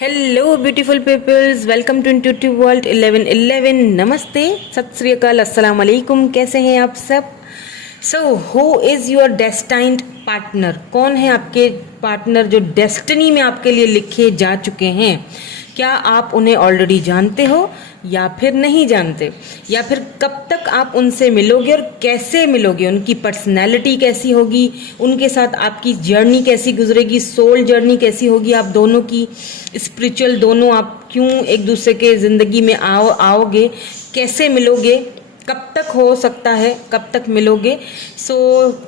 Hello beautiful peoples, welcome to intuitive world 1111। नमस्ते, सत श्री अकाल, अस्सलाम वालेकुम। कैसे हैं आप सब? So who is your destined partner? कौन है आपके पार्टनर जो डेस्टिनी में आपके लिए लिखे जा चुके हैं? क्या आप उन्हें ऑलरेडी जानते हो या फिर नहीं जानते, या फिर कब तक आप उनसे मिलोगे और कैसे मिलोगे? उनकी पर्सनैलिटी कैसी होगी, उनके साथ आपकी जर्नी कैसी गुजरेगी, सोल जर्नी कैसी होगी आप दोनों की, स्पिरिचुअल दोनों आप क्यों एक दूसरे के ज़िंदगी में आओगे, कैसे मिलोगे, कब तक हो सकता है, कब तक मिलोगे? सो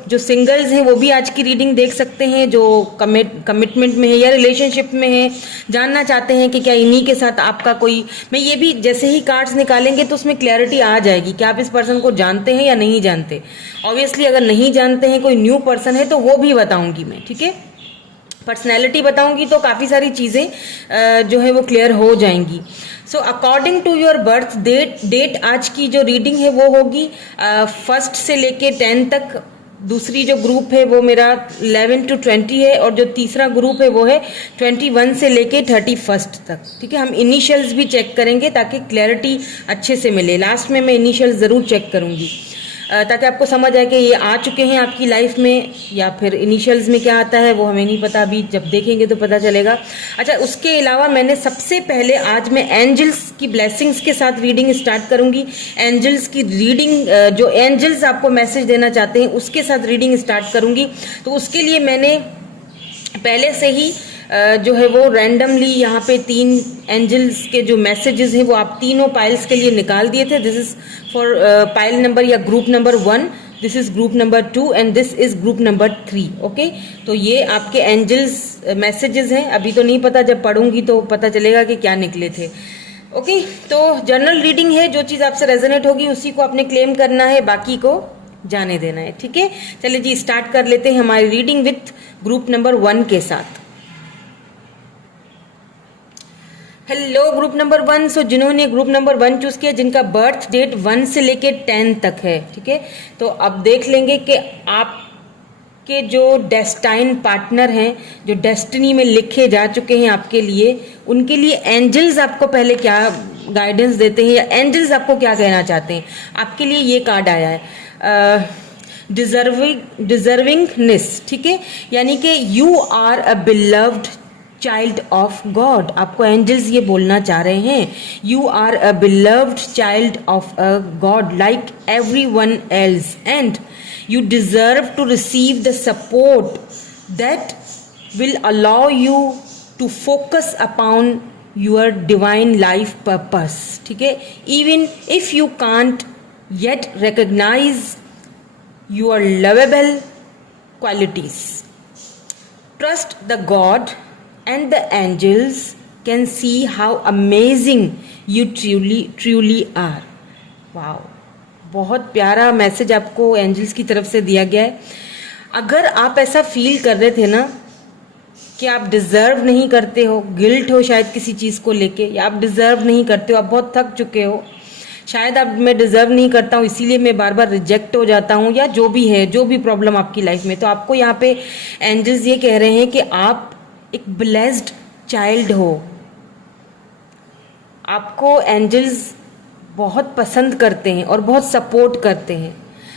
जो सिंगल्स हैं वो भी आज की रीडिंग देख सकते हैं, जो कमिटमेंट में है या रिलेशनशिप में है, जानना चाहते हैं कि क्या इन्हीं के साथ आपका कोई, मैं ये भी जैसे ही कार्ड्स निकालेंगे तो उसमें क्लैरिटी आ जाएगी कि आप इस पर्सन को जानते हैं या नहीं जानते। ऑब्वियसली अगर नहीं जानते हैं, कोई न्यू पर्सन है, तो वो भी बताऊंगी मैं, ठीक है? पर्सनैलिटी बताऊंगी तो काफ़ी सारी चीज़ें जो है वो क्लियर हो जाएंगी। So according to your birth date आज की जो रीडिंग है वो होगी 1 से लेके 10 तक। दूसरी जो ग्रुप है वो मेरा 11 to 20 है, और जो तीसरा ग्रुप है वो है 21 से लेके 31 तक, ठीक है? हम इनिशियल्स भी चेक करेंगे ताकि क्लैरिटी अच्छे से मिले। लास्ट में मैं इनिशियल्स ज़रूर चेक करूँगी ताकि आपको समझ आए कि ये आ चुके हैं आपकी लाइफ में, या फिर इनिशियल्स में क्या आता है वो हमें नहीं पता, अभी जब देखेंगे तो पता चलेगा। अच्छा, उसके अलावा मैंने सबसे पहले आज मैं एंजल्स की ब्लेसिंग्स के साथ रीडिंग स्टार्ट करूंगी। एंजल्स की रीडिंग, जो एंजल्स आपको मैसेज देना चाहते हैं उसके साथ रीडिंग स्टार्ट करूंगी। तो उसके लिए मैंने पहले से ही जो है वो रैंडमली यहाँ पे 3 एंजल्स के जो मैसेजेस हैं वो आप तीनों पाइल्स के लिए निकाल दिए थे। This is for pile number या group number 1, this is group number 2 and this is group number 3। Okay, तो ये आपके एंजल्स मैसेजेस हैं। अभी तो नहीं पता, जब पढ़ूंगी तो पता चलेगा कि क्या निकले थे। ओके, तो जनरल रीडिंग है, जो चीज़ आपसे रेजोनेट होगी उसी को आपने क्लेम करना है, बाकी को जाने देना है, ठीक है? चलिए जी, स्टार्ट कर लेते हैं हमारी रीडिंग विथ ग्रुप नंबर 1 के साथ। Hello group number 1। सो जिन्होंने ग्रुप नंबर 1 चूज किया, जिनका बर्थ डेट 1 से लेके 10 तक है, ठीक है? तो अब देख लेंगे कि आपके जो डेस्टाइन पार्टनर हैं, जो डेस्टिनी में लिखे जा चुके हैं आपके लिए, उनके लिए एंजल्स आपको पहले क्या गाइडेंस देते हैं, या एंजल्स आपको क्या कहना चाहते हैं। आपके लिए ये कार्ड आया है डिजर्विंगनेस, ठीक है? यानी कि you are a beloved child of God. आपको एंजल्स ये बोलना चाह रहे हैं, you are a beloved child of a God like everyone else, and you deserve to receive the support that will allow you to focus upon your divine life purpose, ठीक है? Even if you can't yet recognise your lovable qualities, trust the God and the angels can see how amazing you truly are. wow, बहुत प्यारा message आपको angels की तरफ से दिया गया है। अगर आप ऐसा फील कर रहे थे ना कि आप डिजर्व नहीं करते हो, गिल्ट हो शायद किसी चीज़ को लेके, या आप डिजर्व नहीं करते हो, आप बहुत थक चुके हो, शायद अब मैं डिजर्व नहीं करता हूँ इसीलिए मैं बार बार रिजेक्ट हो जाता हूँ, या जो भी है, जो भी प्रॉब्लम आपकी लाइफ में, तो आपको यहाँ पे एंजल्स ये कह रहे हैं कि आप एक ब्लेस्ड चाइल्ड हो। आपको एंजल्स बहुत पसंद करते हैं और बहुत सपोर्ट करते हैं।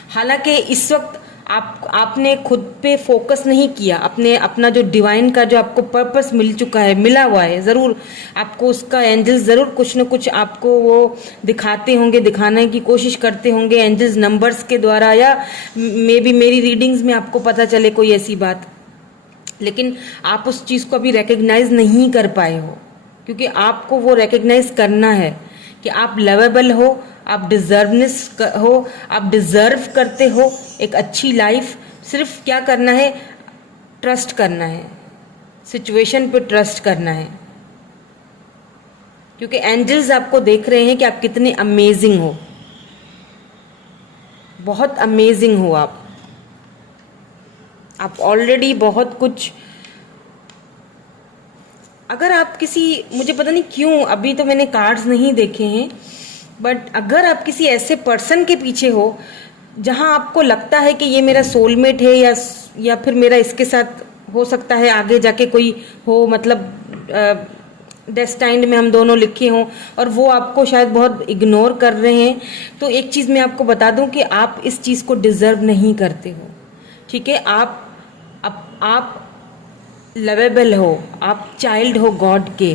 हालांकि इस वक्त आपने खुद पे फोकस नहीं किया, अपना जो डिवाइन का जो आपको पर्पस मिल चुका है, मिला हुआ है, ज़रूर आपको उसका एंजल्स ज़रूर कुछ न कुछ आपको वो दिखाते होंगे, दिखाने की कोशिश करते होंगे एंजल्स नंबर्स के द्वारा, या मे बी मेरी रीडिंग्स में आपको पता चले कोई ऐसी बात, लेकिन आप उस चीज़ को अभी रिकग्नाइज नहीं कर पाए हो, क्योंकि आपको वो रिकग्नाइज करना है कि आप लवेबल हो, आप डिजर्वनेस हो, आप डिजर्व करते हो एक अच्छी लाइफ। सिर्फ क्या करना है, ट्रस्ट करना है, सिचुएशन पे ट्रस्ट करना है, क्योंकि एंजल्स आपको देख रहे हैं कि आप कितने अमेजिंग हो, बहुत अमेजिंग हो आप ऑलरेडी बहुत कुछ। अगर आप किसी, मुझे पता नहीं क्यों अभी तो मैंने कार्ड्स नहीं देखे हैं, बट अगर आप किसी ऐसे पर्सन के पीछे हो जहां आपको लगता है कि ये मेरा सोलमेट है, या फिर मेरा इसके साथ हो सकता है आगे जाके कोई हो, मतलब डेस्टाइंड में हम दोनों लिखे हों और वो आपको शायद बहुत इग्नोर कर रहे हैं, तो एक चीज़ मैं आपको बता दूं कि आप इस चीज़ को डिज़र्व नहीं करते हो। ठीक है, आप लवेबल हो, आप चाइल्ड हो गॉड के,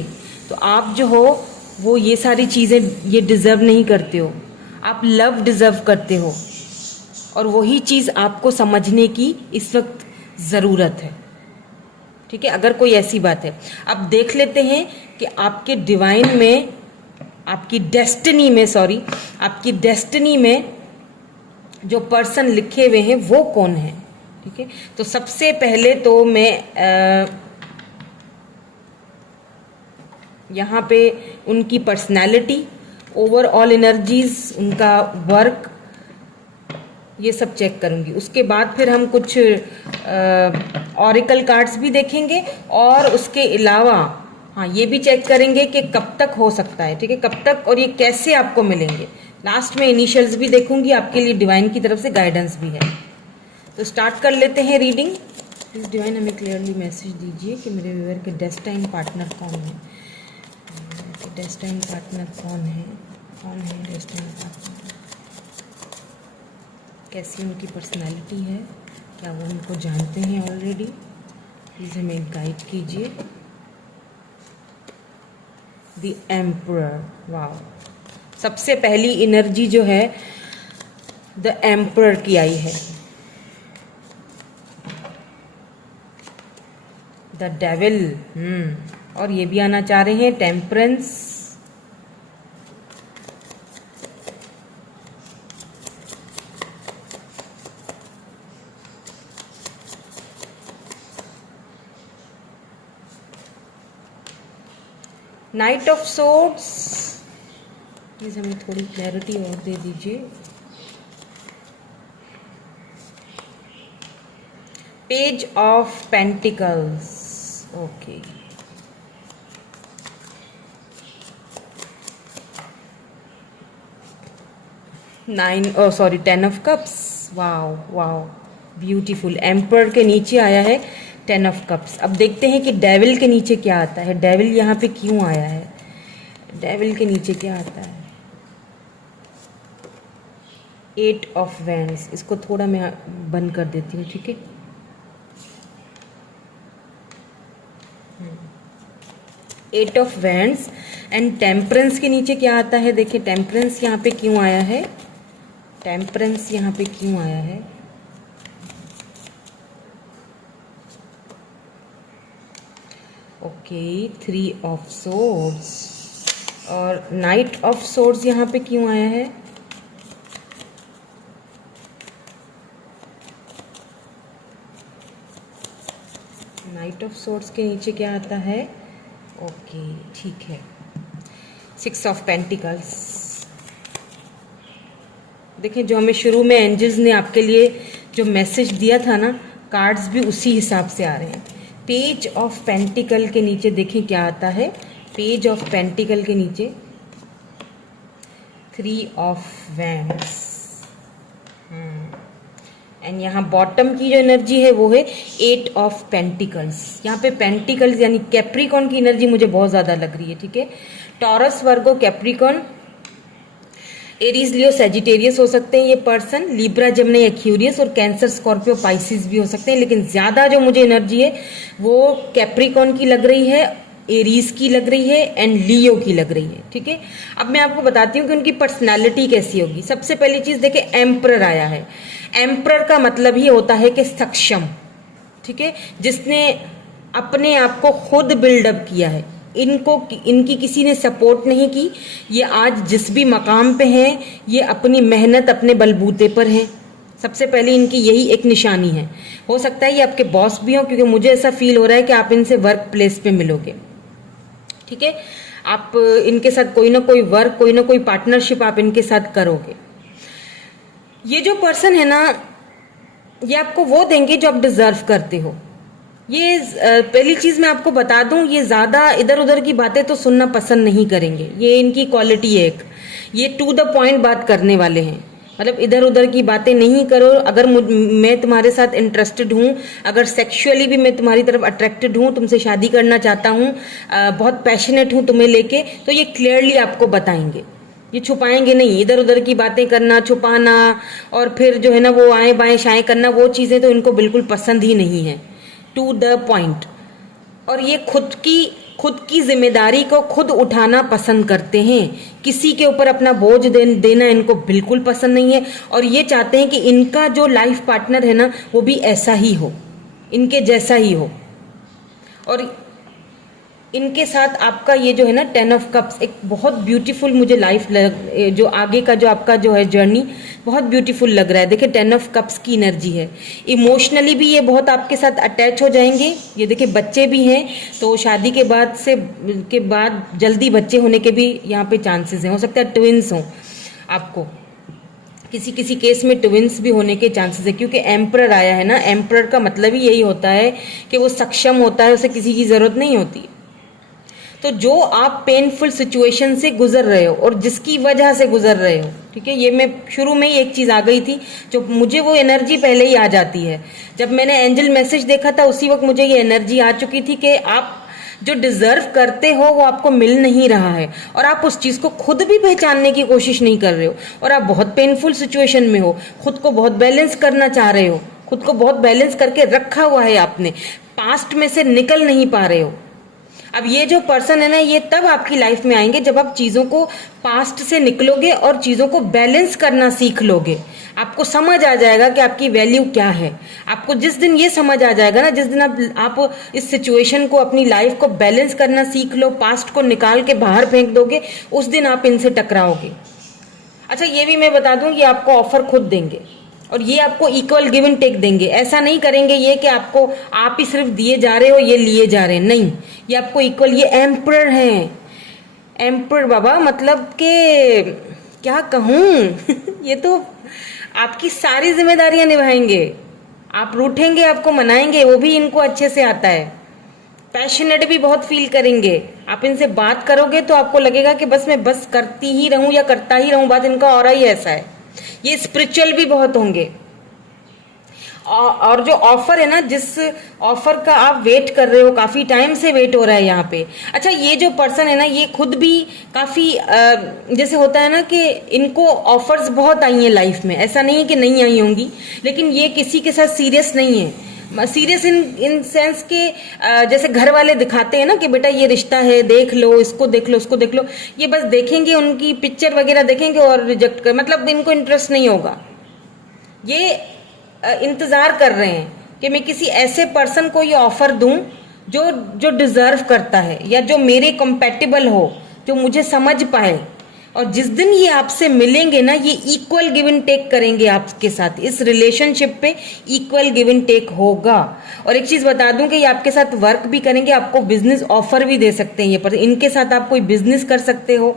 तो आप जो हो वो ये सारी चीज़ें ये डिज़र्व नहीं करते हो। आप लव डिज़र्व करते हो और वही चीज़ आपको समझने की इस वक्त ज़रूरत है। ठीक है, अगर कोई ऐसी बात है। अब देख लेते हैं कि आपके डिवाइन में, आपकी डेस्टिनी में जो पर्सन लिखे हुए हैं वो कौन है। ठीक है, तो सबसे पहले तो मैं यहाँ पे उनकी पर्सनैलिटी, ओवरऑल एनर्जीज, उनका वर्क, ये सब चेक करूंगी। उसके बाद फिर हम कुछ ऑरिकल कार्ड्स भी देखेंगे और उसके अलावा हाँ ये भी चेक करेंगे कि कब तक हो सकता है। ठीक है, कब तक और ये कैसे आपको मिलेंगे। लास्ट में इनिशियल्स भी देखूंगी, आपके लिए डिवाइन की तरफ से गाइडेंस भी है। तो स्टार्ट कर लेते हैं रीडिंग। प्लीज डिवाइन हमें क्लियरली मैसेज दीजिए कि मेरे व्यूअर के डेस्टाइन पार्टनर कौन है। डेस्टाइन पार्टनर कौन है डेस्टाइन पार्टनर, कैसी उनकी पर्सनालिटी है, क्या वो उनको जानते हैं ऑलरेडी। प्लीज़ हमें गाइड कीजिए। द एम्परर, वाव, सबसे पहली एनर्जी जो है द एम्परर की आई है। द डेविल, और ये भी आना चाह रहे हैं temperance, night of swords. Please हमें थोड़ी क्लैरिटी और दे दीजिए। Page of pentacles, okay. Ten of cups, wow wow, beautiful. Emperor के नीचे आया है 10 ऑफ कप्स। अब देखते हैं कि डेविल के नीचे क्या आता है। डेविल यहाँ पे क्यों आया है, डेविल के नीचे क्या आता है। 8 ऑफ वैंड्स, इसको थोड़ा मैं बंद कर देती हूँ। ठीक है, eight of wands and temperance के नीचे क्या आता है। देखिए टेम्परेंस यहाँ पे क्यों आया है, टेम्परेंस यहाँ पे क्यों आया है। ओके, 3 ऑफ सोर्ड्स और नाइट ऑफ सोर्ड्स यहाँ पे क्यों आया है। नाइट ऑफ सोर्ड्स के नीचे क्या आता है। ओके, ठीक है। 6 ऑफ पेंटिकल्स। देखें, जो हमें शुरू में एंजल्स ने आपके लिए जो मैसेज दिया था ना, कार्ड्स भी उसी हिसाब से आ रहे हैं। पेज ऑफ पेंटिकल के नीचे देखें क्या आता है। पेज ऑफ पेंटिकल के नीचे 3 ऑफ वैंड्स एंड यहाँ बॉटम की जो एनर्जी है वो है 8 ऑफ पेंटिकल्स। यहाँ पे पेंटिकल्स यानी कैप्रिकॉन की एनर्जी मुझे बहुत ज़्यादा लग रही है। ठीक है, टॉरस, वर्गो, कैप्रिकॉन, एरीज, लियो, सेजिटेरियस हो सकते हैं ये पर्सन। लिब्रा, जेमिनी, एक्यूरियस और कैंसर, स्कॉर्पियो, पाइसिस भी हो सकते हैं। लेकिन ज़्यादा जो मुझे एनर्जी है वो कैप्रिकॉन की लग रही है, एरीज की लग रही है एंड लियो की लग रही है। ठीक है, अब मैं आपको बताती हूँ कि उनकी पर्सनालिटी कैसी होगी। सबसे पहली चीज़ देखें, एम्परर आया है। एम्परर का मतलब ही होता है कि सक्षम। ठीक है, जिसने अपने आप को खुद बिल्डअप किया है। इनकी किसी ने सपोर्ट नहीं की। ये आज जिस भी मकाम पे हैं ये अपनी मेहनत, अपने बलबूते पर हैं। सबसे पहले इनकी यही एक निशानी है। हो सकता है ये आपके बॉस भी हो, क्योंकि मुझे ऐसा फील हो रहा है कि आप इनसे वर्क प्लेस पे मिलोगे। ठीक है, आप इनके साथ कोई ना कोई वर्क, कोई ना कोई पार्टनरशिप आप इनके साथ करोगे। ये जो पर्सन है ना, ये आपको वो देंगे जो आप डिजर्व करते हो। ये पहली चीज मैं आपको बता दूं, ये ज्यादा इधर उधर की बातें तो सुनना पसंद नहीं करेंगे। ये इनकी क्वालिटी है एक, ये टू द पॉइंट बात करने वाले हैं। मतलब इधर उधर की बातें नहीं करो। अगर मैं तुम्हारे साथ इंटरेस्टेड हूँ, अगर सेक्सुअली भी मैं तुम्हारी तरफ अट्रैक्टेड हूँ, तुमसे शादी करना चाहता हूँ, बहुत पैशनेट हूँ तुम्हें लेके, तो ये क्लियरली आपको बताएंगे, ये छुपाएंगे नहीं। इधर उधर की बातें करना, छुपाना और फिर जो है ना वो आए बाएं शाएं करना, वो चीज़ें तो इनको बिल्कुल पसंद ही नहीं है। To the point. और ये खुद की जिम्मेदारी को खुद उठाना पसंद करते हैं। किसी के ऊपर अपना बोझ देना इनको बिल्कुल पसंद नहीं है। और ये चाहते हैं कि इनका जो लाइफ पार्टनर है ना वो भी ऐसा ही हो, इनके जैसा ही हो। और इनके साथ आपका ये जो है ना 10 ऑफ कप्स, एक बहुत ब्यूटीफुल मुझे लाइफ जो आगे का जो आपका जो है जर्नी बहुत ब्यूटीफुल लग रहा है। देखिए 10 ऑफ कप्स की एनर्जी है। इमोशनली भी ये बहुत आपके साथ अटैच हो जाएंगे। ये देखिए बच्चे भी हैं, तो शादी के बाद जल्दी बच्चे होने के भी यहाँ पे चांसेस हैं। हो सकता है ट्विंस हों, आपको किसी किसी केस में ट्विंस भी होने के चांसेस है, क्योंकि एम्परर आया है ना। एम्परर का मतलब ही यही होता है कि वो सक्षम होता है, उसे किसी की जरूरत नहीं होती। तो जो आप पेनफुल सिचुएशन से गुजर रहे हो और जिसकी वजह से गुजर रहे हो, ठीक है, ये मैं शुरू में ही एक चीज आ गई थी जो मुझे वो एनर्जी पहले ही आ जाती है। जब मैंने एंजल मैसेज देखा था उसी वक्त मुझे ये एनर्जी आ चुकी थी कि आप जो डिजर्व करते हो वो आपको मिल नहीं रहा है, और आप उस चीज को खुद भी पहचानने की कोशिश नहीं कर रहे हो, और आप बहुत पेनफुल सिचुएशन में हो। खुद को बहुत बैलेंस करना चाह रहे हो, खुद को बहुत बैलेंस करके रखा हुआ है आपने, पास्ट में से निकल नहीं पा रहे हो। अब ये जो पर्सन है ना, ये तब आपकी लाइफ में आएंगे जब आप चीजों को पास्ट से निकलोगे और चीजों को बैलेंस करना सीख लोगे। आपको समझ आ जाएगा कि आपकी वैल्यू क्या है। आपको जिस दिन ये समझ आ जाएगा ना, जिस दिन आप इस सिचुएशन को, अपनी लाइफ को बैलेंस करना सीख लो, पास्ट को निकाल के बाहर फेंक दोगे, उस दिन आप इनसे टकराओगे। अच्छा, ये भी मैं बता दूं, ये आपको ऑफर खुद देंगे और ये आपको इक्वल गिव एंड टेक देंगे। ऐसा नहीं करेंगे ये कि आपको आप ही सिर्फ दिए जा रहे हो, ये लिए जा रहे हैं, नहीं, ये आपको इक्वल। ये एम्परर हैं, एम्परर बाबा, मतलब के क्या कहूँ ये तो आपकी सारी जिम्मेदारियां निभाएंगे। आप रूठेंगे, आपको मनाएंगे, वो भी इनको अच्छे से आता है। पैशनेट भी बहुत फील करेंगे। आप इनसे बात करोगे तो आपको लगेगा कि बस मैं बस करती ही रहूं या करता ही रहूं बात, इनका ऑरा ही ऐसा है। ये स्पिरिचुअल भी बहुत होंगे। और जो ऑफर है ना, जिस ऑफर का आप वेट कर रहे हो, काफी टाइम से वेट हो रहा है यहाँ पे। अच्छा, ये जो पर्सन है ना, ये खुद भी काफी जैसे होता है ना कि इनको ऑफर्स बहुत आई हैं लाइफ में, ऐसा नहीं है कि नहीं आई होंगी, लेकिन ये किसी के साथ सीरियस नहीं है। सीरियस इन सेंस के जैसे घर वाले दिखाते हैं ना कि बेटा ये रिश्ता है, देख लो, इसको देख लो, उसको देख लो, ये बस देखेंगे, उनकी पिक्चर वगैरह देखेंगे और रिजेक्ट कर, मतलब इनको इंटरेस्ट नहीं होगा। ये इंतजार कर रहे हैं कि मैं किसी ऐसे पर्सन को ये ऑफर दूं जो डिजर्व करता है, या जो मेरे कंपैटिबल हो, जो मुझे समझ पाए। और जिस दिन ये आपसे मिलेंगे ना, ये इक्वल गिव एंड टेक करेंगे आपके साथ। इस रिलेशनशिप पे इक्वल गिव एंड टेक होगा। और एक चीज बता दूं कि ये आपके साथ वर्क भी करेंगे, आपको बिजनेस ऑफर भी दे सकते हैं ये पर। इनके साथ आप कोई बिजनेस कर सकते हो,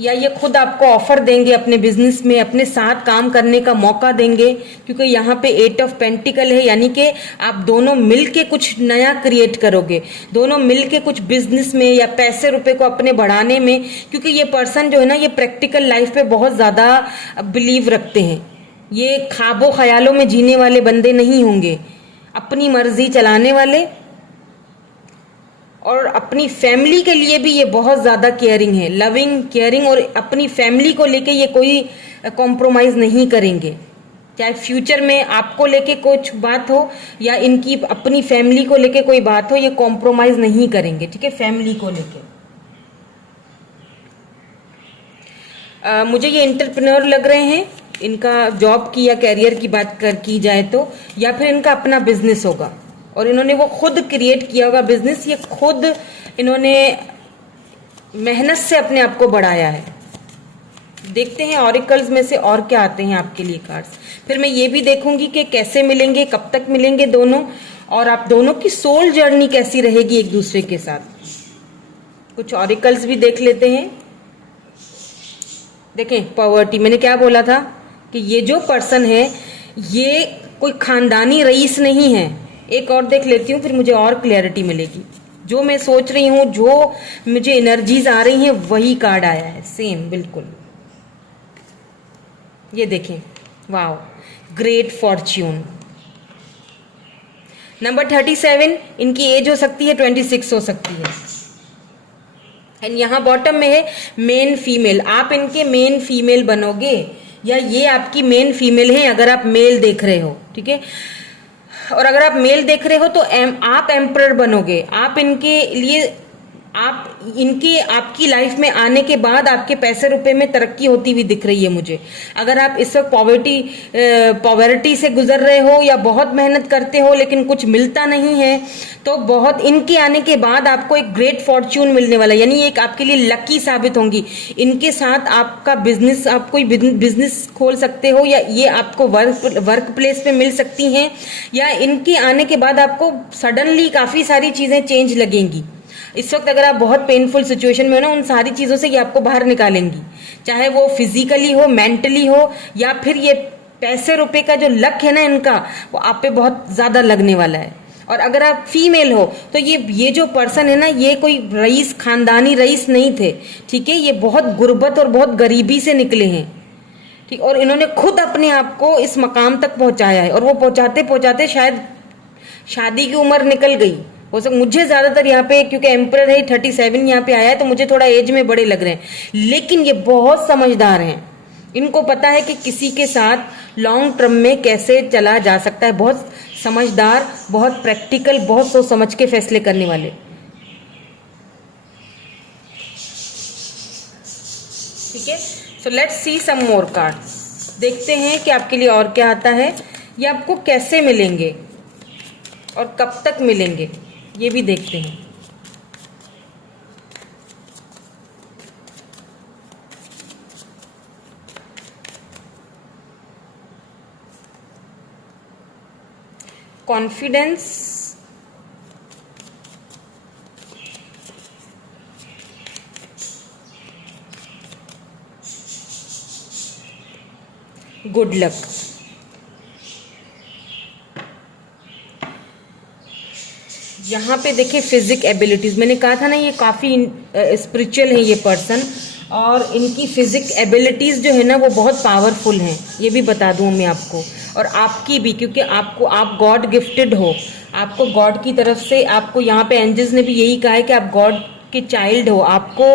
या ये खुद आपको ऑफर देंगे अपने बिजनेस में, अपने साथ काम करने का मौका देंगे, क्योंकि यहाँ पे 8 ऑफ पेंटिकल है, यानी कि आप दोनों मिलके कुछ नया क्रिएट करोगे, दोनों मिलके कुछ बिजनेस में या पैसे रुपए को अपने बढ़ाने में। क्योंकि ये पर्सन जो है ना, ये प्रैक्टिकल लाइफ पे बहुत ज्यादा बिलीव रखते हैं। ये ख्वाबों ख्यालों में जीने वाले बंदे नहीं होंगे, अपनी मर्जी चलाने वाले, और अपनी फैमिली के लिए भी ये बहुत ज्यादा केयरिंग है, लविंग, केयरिंग, और अपनी फैमिली को लेके ये कोई कॉम्प्रोमाइज नहीं करेंगे। चाहे फ्यूचर में आपको लेके कुछ बात हो या इनकी अपनी फैमिली को लेके कोई बात हो, ये कॉम्प्रोमाइज नहीं करेंगे, ठीक है, फैमिली को लेके। मुझे ये एंटरप्रेन्योर लग रहे हैं। इनका जॉब की या कैरियर की बात की जाए तो, या फिर इनका अपना बिजनेस होगा और इन्होंने वो खुद क्रिएट किया होगा बिजनेस, ये खुद इन्होंने मेहनत से अपने आप को बढ़ाया है। देखते हैं ऑरिकल्स में से और क्या आते हैं आपके लिए कार्ड्स। फिर मैं ये भी देखूंगी कि कैसे मिलेंगे, कब तक मिलेंगे दोनों, और आप दोनों की सोल जर्नी कैसी रहेगी एक दूसरे के साथ। कुछ ऑरिकल्स भी देख लेते हैं। देखें, पॉवर्टी, मैंने क्या बोला था कि ये जो पर्सन है ये कोई खानदानी रईस नहीं है। एक और देख लेती हूँ, फिर मुझे और क्लैरिटी मिलेगी। जो मैं सोच रही हूँ, जो मुझे एनर्जीज आ रही हैं, वही कार्ड आया है, सेम बिल्कुल। ये देखें, वाओ, ग्रेट फॉर्च्यून। नंबर 37, इनकी एज हो सकती है 26 हो सकती है। एंड यहाँ बॉटम में है मेन फीमेल, आप इनके मेन फीमेल बनोगे या ये आपकी मेन फीमेल है अगर आप मेल देख रहे हो, ठीक है। और अगर आप मेल देख रहे हो तो आप एम्परर बनोगे, आप इनके लिए, आप इनकी आपकी लाइफ में आने के बाद आपके पैसे रुपए में तरक्की होती हुई दिख रही है मुझे। अगर आप इस वक्त पॉवर्टी से गुजर रहे हो या बहुत मेहनत करते हो लेकिन कुछ मिलता नहीं है, तो बहुत इनके आने के बाद आपको एक ग्रेट फॉर्च्यून मिलने वाला है, यानी एक आपके लिए लकी साबित होंगी। इनके साथ आपका बिजनेस, आप कोई बिजनेस खोल सकते हो या ये आपको वर्क प्लेस पे मिल सकती हैं, या इनके आने के बाद आपको सडनली काफी सारी चीजें चेंज लगेंगी। इस वक्त अगर आप बहुत पेनफुल सिचुएशन में हो ना, उन सारी चीजों से ये आपको बाहर निकालेंगी, चाहे वो फिजिकली हो, मेंटली हो, या फिर ये पैसे रुपए का जो लक है ना इनका, वो आप पे बहुत ज्यादा लगने वाला है। और अगर आप फीमेल हो तो ये जो पर्सन है ना, ये कोई रईस, खानदानी रईस नहीं थे, ठीक है। ये बहुत गुर्बत और बहुत गरीबी से निकले हैं, ठीक। और इन्होंने खुद अपने आप को इस मकाम तक पहुंचाया है, और वो पहुंचाते पहुंचाते शायद शादी की उम्र निकल गई हो सकता। मुझे ज्यादातर यहाँ पे, क्योंकि एम्परर है 37 यहाँ पे आया है, तो मुझे थोड़ा एज में बड़े लग रहे हैं, लेकिन ये बहुत समझदार हैं। इनको पता है कि किसी के साथ लॉन्ग टर्म में कैसे चला जा सकता है। बहुत समझदार, बहुत प्रैक्टिकल, बहुत सोच समझ के फैसले करने वाले, ठीक है। So let's see some more cards. देखते हैं कि आपके लिए और क्या आता है, ये आपको कैसे मिलेंगे और कब तक मिलेंगे, ये भी देखते हैं। Confidence, good luck. यहाँ पे देखिए फिजिक एबिलिटीज, मैंने कहा था ना ये काफी स्पिरिचुअल है ये पर्सन, और इनकी फिजिक एबिलिटीज जो है ना वो बहुत पावरफुल हैं, ये भी बता दूं मैं आपको। और आपकी भी, क्योंकि आप गॉड गिफ्टेड हो, आपको गॉड की तरफ से, आपको यहाँ पे एंजल्स ने भी यही कहा है कि आप गॉड के चाइल्ड हो। आपको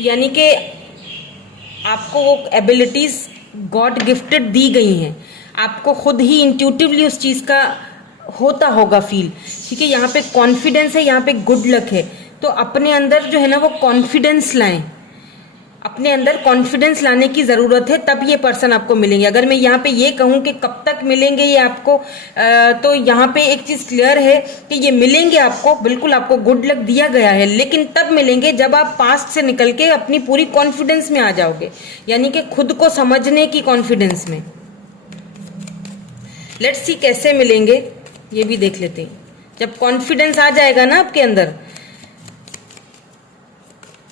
यानी कि आपको वो एबिलिटीज गॉड गिफ्टेड दी गई हैं, आपको खुद ही इंट्यूटिवली उस चीज का होता होगा फील, ठीक है। यहाँ पे कॉन्फिडेंस है, यहाँ पे गुड लक है, तो अपने अंदर जो है ना वो कॉन्फिडेंस लाएं, अपने अंदर कॉन्फिडेंस लाने की जरूरत है, तब ये पर्सन आपको मिलेंगे। अगर मैं यहाँ पे ये कहूँ कि कब तक मिलेंगे ये आपको, तो यहाँ पे एक चीज क्लियर है कि ये मिलेंगे आपको, बिल्कुल आपको गुड लक दिया गया है, लेकिन तब मिलेंगे जब आप पास्ट से निकल के अपनी पूरी कॉन्फिडेंस में आ जाओगे, यानी कि खुद को समझने की कॉन्फिडेंस में। लेट्स सी कैसे मिलेंगे, ये भी देख लेते हैं। जब कॉन्फिडेंस आ जाएगा ना आपके अंदर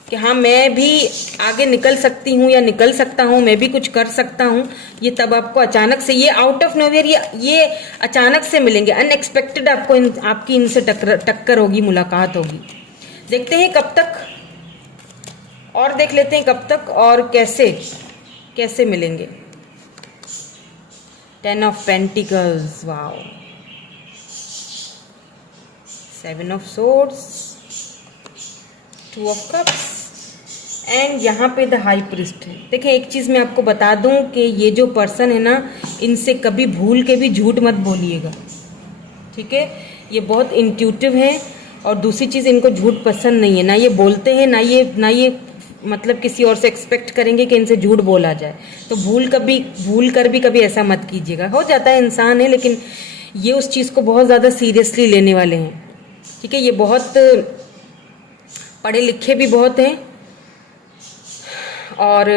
कि हाँ मैं भी आगे निकल सकती हूँ या निकल सकता हूँ, मैं भी कुछ कर सकता हूँ, ये तब आपको अचानक से, ये आउट ऑफ नोवेयर, ये अचानक से मिलेंगे, अनएक्सपेक्टेड आपको आपकी इनसे टक्कर होगी, मुलाकात होगी। देखते हैं कब तक, और देख लेते हैं कब तक और कैसे कैसे मिलेंगे। 10 of pentacles, wow, 7 of swords, 2 of cups, and यहाँ पे द हाई प्रीस्ट है। देखिए एक चीज मैं आपको बता दूं कि ये जो पर्सन है ना, इनसे कभी भूल के भी झूठ मत बोलिएगा, ठीक है। ये बहुत इंट्यूटिव है, और दूसरी चीज इनको झूठ पसंद नहीं है, ना ये बोलते हैं, ना ये मतलब किसी और से एक्सपेक्ट करेंगे कि इनसे झूठ बोला जाए। तो भूल कर भी कभी ऐसा मत कीजिएगा। हो जाता है, इंसान है, लेकिन ये उस चीज को बहुत ज्यादा सीरियसली लेने वाले हैं, ठीक है। ये बहुत पढ़े लिखे भी बहुत हैं, और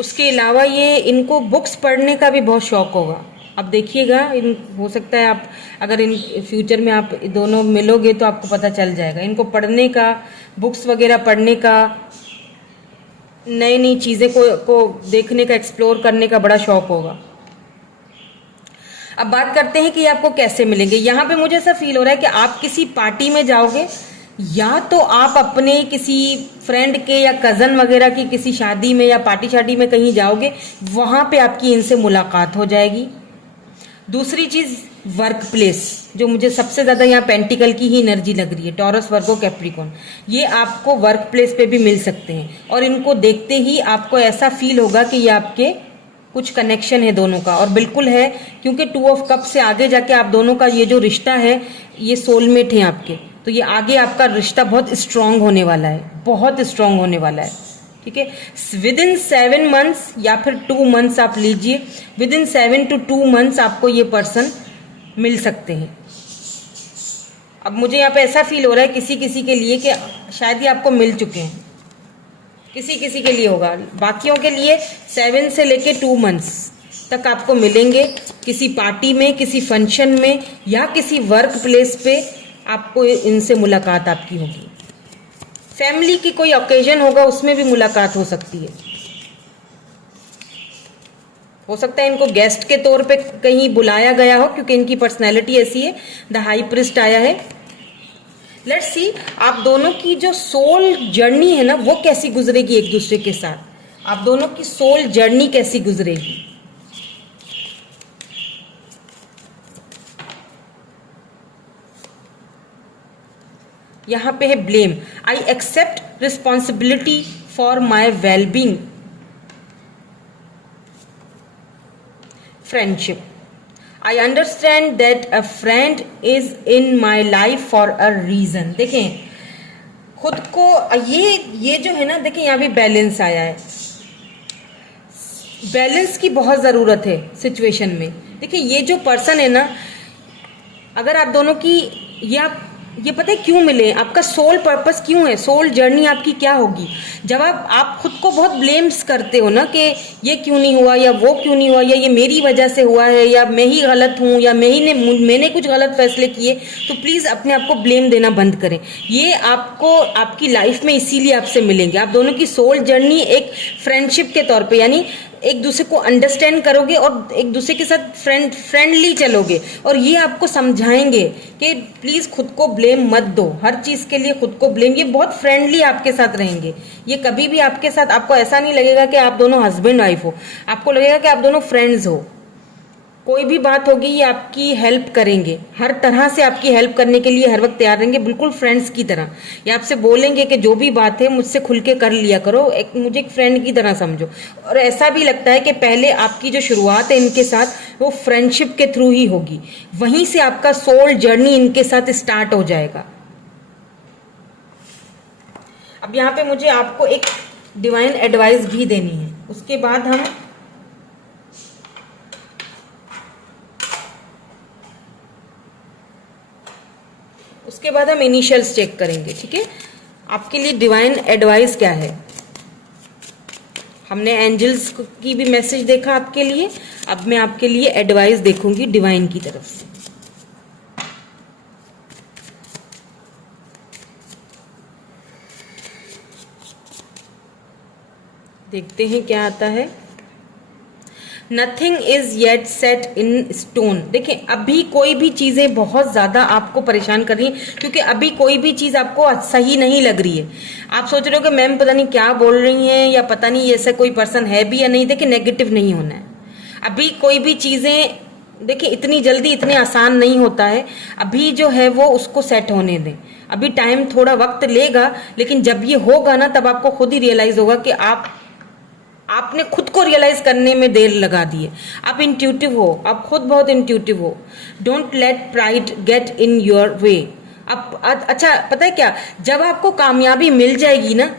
उसके अलावा ये इनको बुक्स पढ़ने का भी बहुत शौक होगा। अब देखिएगा, हो सकता है आप अगर इन फ्यूचर में आप दोनों मिलोगे तो आपको पता चल जाएगा। इनको पढ़ने का, बुक्स वगैरह पढ़ने का, नई नई चीज़ें को देखने का, एक्सप्लोर करने का बड़ा शौक होगा। अब बात करते हैं कि ये आपको कैसे मिलेंगे। यहाँ पे मुझे ऐसा फील हो रहा है कि आप किसी पार्टी में जाओगे, या तो आप अपने किसी फ्रेंड के या कज़न वगैरह की किसी शादी में या पार्टी शादी में कहीं जाओगे, वहाँ पे आपकी इनसे मुलाकात हो जाएगी। दूसरी चीज़ वर्क प्लेस, जो मुझे सबसे ज़्यादा यहाँ पेंटिकल की ही एनर्जी लग रही है, टॉरस, वर्गो, कैप्रिकॉर्न, ये आपको वर्क प्लेस पे भी मिल सकते हैं। और इनको देखते ही आपको ऐसा फील होगा कि ये आपके कुछ कनेक्शन है दोनों का, और बिल्कुल है, क्योंकि 2 ऑफ कप से आगे जाके आप दोनों का ये जो रिश्ता है, ये सोलमेट है आपके। तो ये आगे आपका रिश्ता बहुत स्ट्रांग होने वाला है, बहुत स्ट्रांग होने वाला है। ठीक है, विद इन 7 मंथ्स या फिर 2 मंथ्स आप लीजिए, विद इन 7 to 2 मंथ्स आपको ये पर्सन मिल सकते हैं। अब मुझे यहाँ पे ऐसा फील हो रहा है किसी किसी के लिए कि शायद ये आपको मिल चुके हैं, किसी किसी के लिए होगा, बाकियों के लिए 7 से लेके 2 मंथ्स तक आपको मिलेंगे, किसी पार्टी में, किसी फंक्शन में, या किसी वर्क प्लेस पे आपको इनसे मुलाकात आपकी होगी। फैमिली की कोई ओकेजन होगा, उसमें भी मुलाकात हो सकती है। हो सकता है इनको गेस्ट के तौर पे कहीं बुलाया गया हो, क्योंकि इनकी पर्सनैलिटी ऐसी है। द हाई प्रिस्ट आया है। लेट्स सी आप दोनों की जो सोल जर्नी है ना, वो कैसी गुजरेगी एक दूसरे के साथ। आप दोनों की सोल जर्नी कैसी गुजरेगी। यहां पे है blame. I accept responsibility for my wellbeing. Friendship, I understand that a friend is in my life for a reason. देखें खुद को, ये जो है ना, देखें यहाँ भी बैलेंस आया है। बैलेंस की बहुत ज़रूरत है सिचुएशन में। देखिए ये जो पर्सन है ना, अगर आप दोनों की, ये पता है क्यों मिले, आपका सोल पर्पस क्यों है, सोल जर्नी आपकी क्या होगी। जब आप खुद को बहुत ब्लेम्स करते हो ना कि ये क्यों नहीं हुआ, या वो क्यों नहीं हुआ, या ये मेरी वजह से हुआ है, या मैं ही गलत हूँ, या मैंने कुछ गलत फैसले किए, तो प्लीज़ अपने आप को ब्लेम देना बंद करें। ये आपको आपकी लाइफ में इसीलिए आपसे मिलेंगे। आप दोनों की सोल जर्नी एक फ्रेंडशिप के तौर पे, यानी एक दूसरे को अंडरस्टैंड करोगे और एक दूसरे के साथ फ्रेंडली चलोगे, और ये आपको समझाएंगे कि प्लीज़ खुद को ब्लेम मत दो, हर चीज़ के लिए खुद को ब्लेम। ये बहुत फ्रेंडली आपके साथ रहेंगे। ये कभी भी आपके साथ, आपको ऐसा नहीं लगेगा कि आप दोनों हस्बैंड वाइफ हो, आपको लगेगा कि आप दोनों फ्रेंड्स हो। कोई भी बात होगी ये आपकी हेल्प करेंगे, हर तरह से आपकी हेल्प करने के लिए हर वक्त तैयार रहेंगे, बिल्कुल फ्रेंड्स की तरह। ये आपसे बोलेंगे कि जो भी बात है मुझसे खुल के कर लिया करो, मुझे एक फ्रेंड की तरह समझो। और ऐसा भी लगता है कि पहले आपकी जो शुरुआत है इनके साथ वो फ्रेंडशिप के थ्रू ही होगी, वहीं से आपका सोल जर्नी इनके साथ स्टार्ट हो जाएगा। अब यहाँ पे मुझे आपको एक डिवाइन एडवाइस भी देनी है, उसके बाद हम इनिशियल्स चेक करेंगे। ठीक है, आपके लिए डिवाइन एडवाइस क्या है। हमने एंजल्स की भी मैसेज देखा आपके लिए, अब मैं आपके लिए एडवाइस देखूंगी डिवाइन की तरफ से। देखते हैं क्या आता है। Nothing is yet set in stone. देखिए अभी कोई भी चीज़ें बहुत ज़्यादा आपको परेशान कर रही हैं, क्योंकि अभी कोई भी चीज़ आपको सही नहीं लग रही है। आप सोच रहे हो कि मैम पता नहीं क्या बोल रही हैं, या पता नहीं ऐसा कोई पर्सन है भी या नहीं। देखिए नेगेटिव नहीं होना है। अभी कोई भी चीज़ें, देखिए इतनी जल्दी इतने आसान नहीं होता है। अभी जो है वो उसको सेट होने दें, अभी टाइम थोड़ा वक्त लेगा, लेकिन जब ये होगा ना तब आपको खुद ही रियलाइज़ होगा कि आपने खुद को रियलाइज करने में देर लगा दी है। आप इंट्यूटिव हो, आप खुद बहुत इंट्यूटिव हो। Don't let pride get in your way. अब अच्छा पता है क्या, जब आपको कामयाबी मिल जाएगी ना,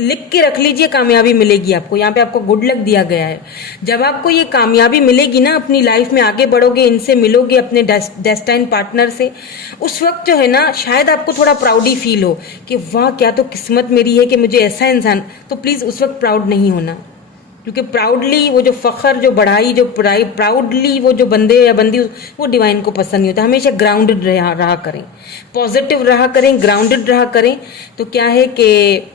लिख के रख लीजिए, कामयाबी मिलेगी आपको। यहाँ पे आपको गुड लक दिया गया है। जब आपको ये कामयाबी मिलेगी ना, अपनी लाइफ में आगे बढ़ोगे, इनसे मिलोगे, अपने डेस्टाइन पार्टनर से, उस वक्त जो है ना शायद आपको थोड़ा प्राउडी फील हो कि वाह क्या तो किस्मत मेरी है कि मुझे ऐसा इंसान। तो प्लीज़ उस वक्त प्राउड नहीं होना, क्योंकि प्राउडली वो जो फखर, जो बढ़ाई, जो प्राउडली वो जो बंदे या बंदी, वो डिवाइन को पसंद नहीं होता। हमेशा ग्राउंडेड रहा करें, पॉजिटिव रहा करें, ग्राउंडेड रहा करें। तो क्या है कि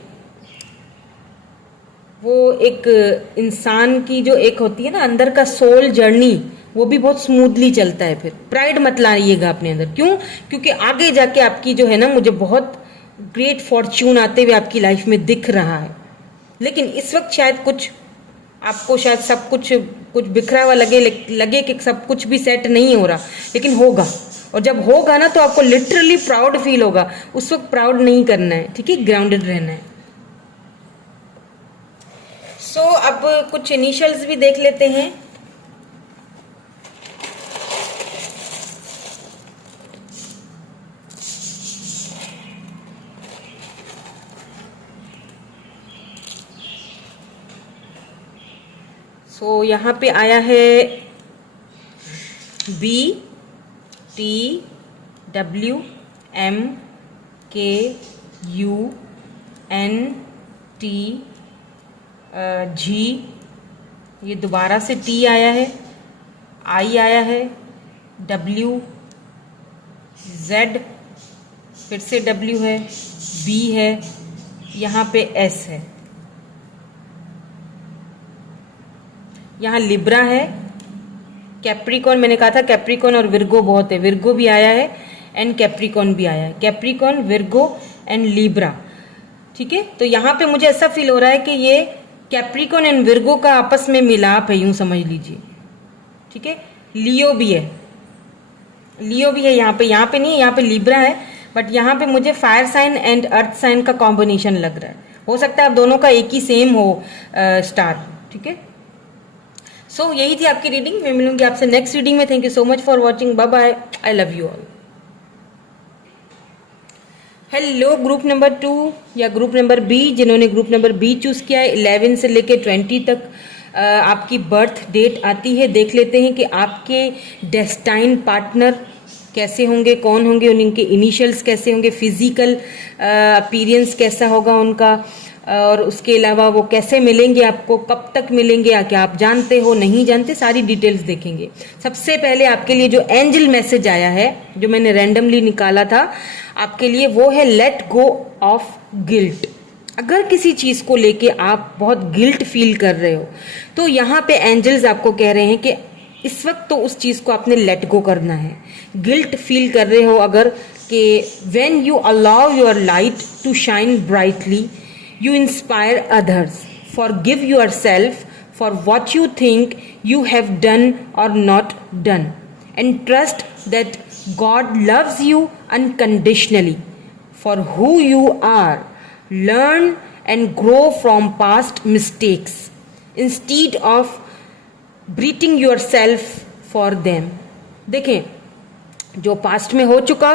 वो एक इंसान की जो एक होती है ना अंदर का सोल जर्नी, वो भी बहुत स्मूथली चलता है। फिर प्राइड मत लाइएगा अपने अंदर। क्यों? क्योंकि आगे जाके आपकी जो है ना, मुझे बहुत ग्रेट फॉर्च्यून आते हुए आपकी लाइफ में दिख रहा है। लेकिन इस वक्त शायद कुछ आपको शायद सब कुछ बिखरा हुआ लगे कि सब कुछ भी सेट नहीं हो रहा, लेकिन होगा। और जब होगा ना तो आपको लिटरली प्राउड फील होगा। उस वक्त प्राउड नहीं करना है, ठीक है, ग्राउंडेड रहना है। सो अब कुछ इनिशियल्स भी देख लेते हैं। सो यहाँ पे आया है B T W M K U N T G, ये दोबारा से T आया है, I आया है, W Z, फिर से W है, B है, यहाँ पे S है, यहाँ लिब्रा है, कैप्रिकॉन, मैंने कहा था कैप्रिकॉन और विर्गो बहुत है, विर्गो भी आया है एंड कैप्रिकॉन भी आया है, कैप्रिकॉन, विर्गो एंड लिब्रा, ठीक है। तो यहाँ पे मुझे ऐसा फील हो रहा है कि ये कैप्रिकॉन एंड विर्गो का आपस में मिलाप है, यूं समझ लीजिए, ठीक है। लियो भी है, लियो भी है यहाँ पे नहीं, यहाँ पे लिब्रा है, बट यहाँ पे मुझे fire sign and earth sign का कॉम्बिनेशन लग रहा है। हो सकता है आप दोनों का एक ही सेम हो स्टार, ठीक है। सो यही थी आपकी रीडिंग। मैं मिलूंगी आपसे नेक्स्ट रीडिंग में। Thank you so much for watching. Bye bye, I love you all. Hello group number 2 या ग्रुप नंबर बी, जिन्होंने ग्रुप नंबर बी चूज किया है, 11 से लेके 20 तक आपकी बर्थ डेट आती है। देख लेते हैं कि आपके डेस्टाइन पार्टनर कैसे होंगे, कौन होंगे, उनके इनिशियल्स कैसे होंगे, फिजिकल अपीयरेंस कैसा होगा उनका, और उसके अलावा वो कैसे मिलेंगे आपको, कब तक मिलेंगे, क्या आप जानते हो नहीं जानते, सारी डिटेल्स देखेंगे। सबसे पहले आपके लिए जो एंजल मैसेज आया है, जो मैंने रैंडमली निकाला था आपके लिए, वो है लेट गो ऑफ गिल्ट। अगर किसी चीज को लेके आप बहुत गिल्ट फील कर रहे हो, तो यहाँ पे एंजल्स आपको कह रहे हैं कि इस वक्त तो उस चीज को आपने लेट गो करना है। गिल्ट फील कर रहे हो अगर, कि when you allow your light to shine brightly, you inspire others. Forgive yourself for what you think you have done or not done, and trust that God loves you unconditionally for who you are. Learn and grow from past mistakes instead of beating yourself for them. देखें, जो past में हो चुका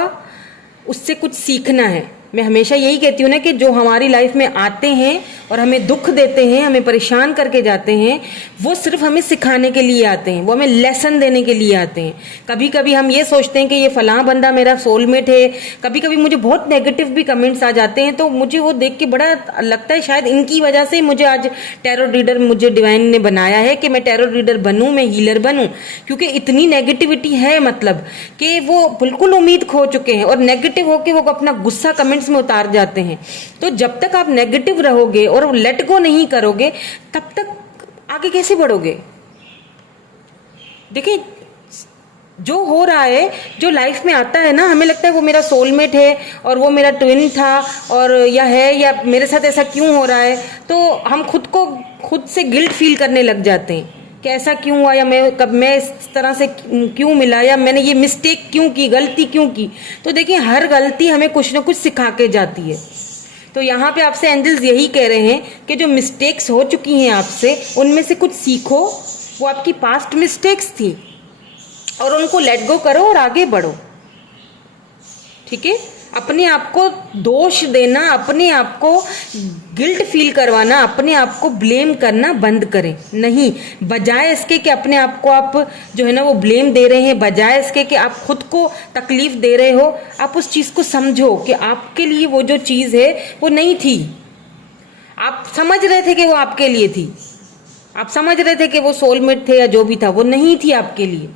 उससे कुछ सीखना है। मैं हमेशा यही कहती हूँ ना कि जो हमारी लाइफ में आते हैं और हमें दुख देते हैं, हमें परेशान करके जाते हैं, वो सिर्फ हमें सिखाने के लिए आते हैं, वो हमें लेसन देने के लिए आते हैं। कभी कभी हम ये सोचते हैं कि ये फलां बंदा मेरा सोलमेट है। कभी कभी मुझे बहुत नेगेटिव भी कमेंट्स आ जाते हैं, तो मुझे वो देख के बड़ा लगता है शायद इनकी वजह से मुझे आज टैरो रीडर, मुझे डिवाइन ने बनाया है कि मैं टैरो रीडर बनूं, मैं हीलर बनूं, क्योंकि इतनी नेगेटिविटी है, मतलब कि वो बिल्कुल उम्मीद खो चुके हैं और नेगेटिव होके वो अपना गुस्सा कमेंट्स में उतार जाते हैं। तो जब तक आप नेगेटिव रहोगे और लेट गो नहीं करोगे, तब तक आगे कैसे बढ़ोगे? देखिए, जो हो रहा है, जो लाइफ में आता है ना, हमें लगता है वो मेरा सोलमेट है और वो मेरा ट्विन था और या है, या मेरे साथ ऐसा क्यों हो रहा है, तो हम खुद से गिल्ट फील करने लग जाते हैं कि ऐसा क्यों हुआ, या मैं इस तरह से क्यों मिला, या मैंने ये मिस्टेक क्यों की, गलती क्यों की। तो देखिए, हर गलती हमें कुछ ना कुछ सिखा के जाती है। तो यहाँ पे आपसे एंजल्स यही कह रहे हैं कि जो मिस्टेक्स हो चुकी हैं आपसे, उनमें से कुछ सीखो, वो आपकी पास्ट मिस्टेक्स थी, और उनको लेट गो करो और आगे बढ़ो, ठीक है। अपने आप को दोष देना, अपने आप को गिल्ट फील करवाना, अपने आप को ब्लेम करना बंद करें। नहीं, बजाय इसके कि अपने आप को आप जो है ना वो ब्लेम दे रहे हैं, बजाय इसके कि आप खुद को तकलीफ दे रहे हो, आप उस चीज़ को समझो कि आपके लिए वो जो चीज़ है वो नहीं थी। आप समझ रहे थे कि वो आपके लिए थी, आप समझ रहे थे कि वो सोलमेट थे या जो भी था, वो नहीं थी आपके लिए,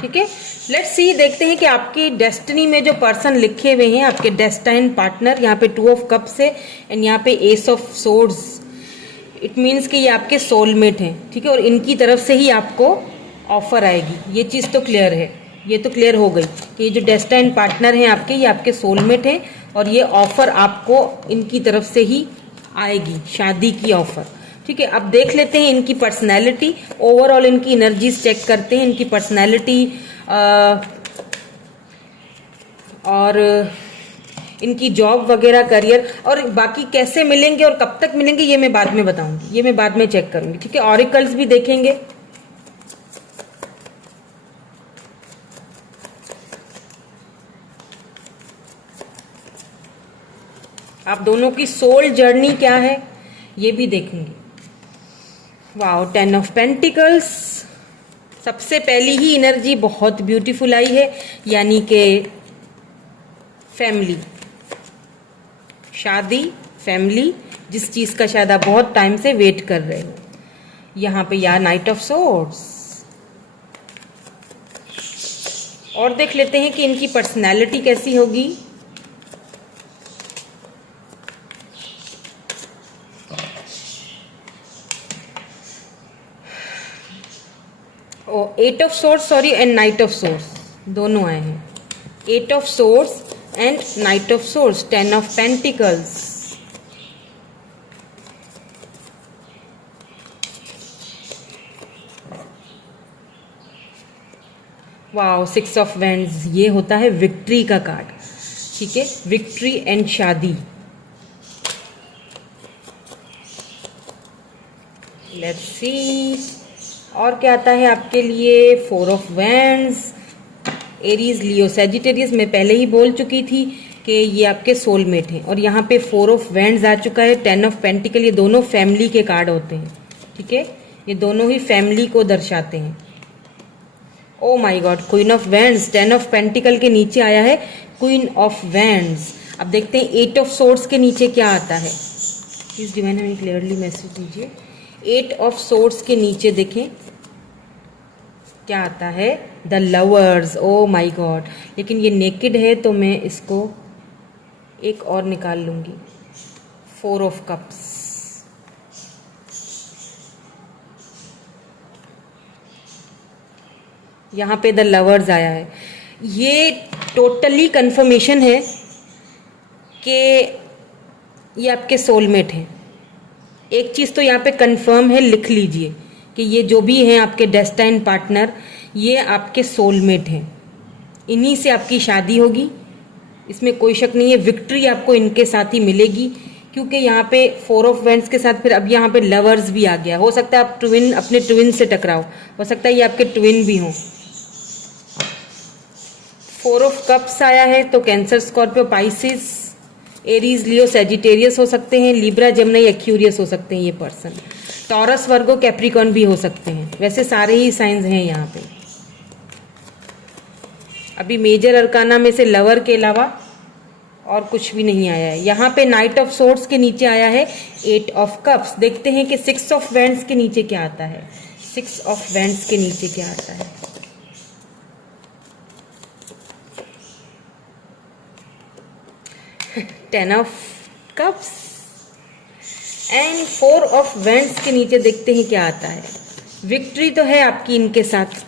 ठीक है। लेट्स सी, देखते हैं कि आपकी डेस्टिनी में जो पर्सन लिखे हुए हैं, आपके डेस्टाइन पार्टनर, यहाँ पे 2 ऑफ कप्स है एंड यहाँ पे S of swords. It means कि ये आपके सोलमेट हैं, ठीक है, और इनकी तरफ से ही आपको ऑफर आएगी। ये चीज़ तो क्लियर है, ये तो क्लियर हो गई कि ये जो डेस्टाइन पार्टनर हैं आपके, ये आपके सोलमेट हैं और ये ऑफर आपको इनकी तरफ से ही आएगी, शादी की ऑफर। ठीक है, अब देख लेते हैं इनकी पर्सनैलिटी, ओवरऑल इनकी एनर्जीज चेक करते हैं, इनकी पर्सनैलिटी और इनकी जॉब वगैरह, करियर, और बाकी कैसे मिलेंगे और कब तक मिलेंगे ये मैं बाद में बताऊंगी, ये मैं बाद में चेक करूंगी। ठीक है, ऑरिकल्स भी देखेंगे। आप दोनों की सोल जर्नी क्या है ये भी देखेंगे। वाओ, 10 ऑफ पेंटिकल्स, सबसे पहली ही एनर्जी बहुत ब्यूटीफुल आई है, यानी कि फैमिली, शादी, फैमिली, जिस चीज का शायद आप बहुत टाइम से वेट कर रहे हो। यहाँ पे यार नाइट ऑफ सोर्ड्स। और देख लेते हैं कि इनकी पर्सनैलिटी कैसी होगी। ओ, 8 of swords, sorry, and night of swords दोनों आए हैं। 8 of swords and night of swords, 10 of pentacles. Wow, 6 of vends, ये होता है विक्ट्री का कार्ड। ठीक है, विक्ट्री एंड शादी। लेट्स सी और क्या आता है आपके लिए। 4 of vends, Aries, Leo, Sagittarius, मैं पहले ही बोल चुकी थी कि ये आपके सोलमेट हैं। और यहाँ पे 4 ऑफ वेंड्स आ चुका है, 10 ऑफ पेंटिकल, ये दोनों फैमिली के कार्ड होते हैं। ठीक है, ये दोनों ही फैमिली को दर्शाते हैं। Oh my God, queen of vends, 10 of pentacle के नीचे आया है क्वीन ऑफ वेंड्स। अब देखते हैं 8 ऑफ सोर्ड्स के नीचे क्या आता है। प्लीज डिवाइन हमें क्लियरली मैसेज दीजिए। 8 ऑफ सोर्ड्स के नीचे देखें क्या आता है, the lovers. Oh my God, लेकिन ये नेकेड है तो मैं इसको एक और निकाल लूंगी। 4 ऑफ कप्स, यहाँ पे द लवर्स आया है। ये टोटली कंफर्मेशन है कि ये आपके सोलमेट हैं। एक चीज़ तो यहाँ पे कंफर्म है, लिख लीजिए कि ये जो भी हैं आपके डेस्टाइन पार्टनर, ये आपके सोलमेट हैं। इन्हीं से आपकी शादी होगी, इसमें कोई शक नहीं है। विक्ट्री आपको इनके साथ ही मिलेगी, क्योंकि यहाँ पे 4 ऑफ वेंड्स के साथ फिर अब यहाँ पे लवर्स भी आ गया। हो सकता है आप ट्विन, अपने ट्विन से टकराओ, हो सकता है ये आपके ट्विन भी हों। 4 ऑफ कप्स आया है तो कैंसर, स्कॉर्पियो, पाइसिस, एरीज, लियो, सैजिटेरियस हो सकते हैं, लिब्रा, जमनाई, एक्यूरियस हो सकते हैं ये पर्सन, टॉरस, वर्गो, कैप्रिकॉर्न भी हो सकते हैं। वैसे सारे ही साइंस हैं यहाँ पे। अभी मेजर अरकाना में से लवर के अलावा और कुछ भी नहीं आया है। यहाँ पे नाइट ऑफ सोर्ड्स के नीचे आया है 8 ऑफ कप्स। देखते हैं कि 6 ऑफ वेंड्स के नीचे क्या आता है। 6 ऑफ वेंड्स के नीचे क्या आता है। Ten of cups and 4 of vends के नीचे देखते हैं क्या आता है। विक्ट्री तो है आपकी इनके साथ।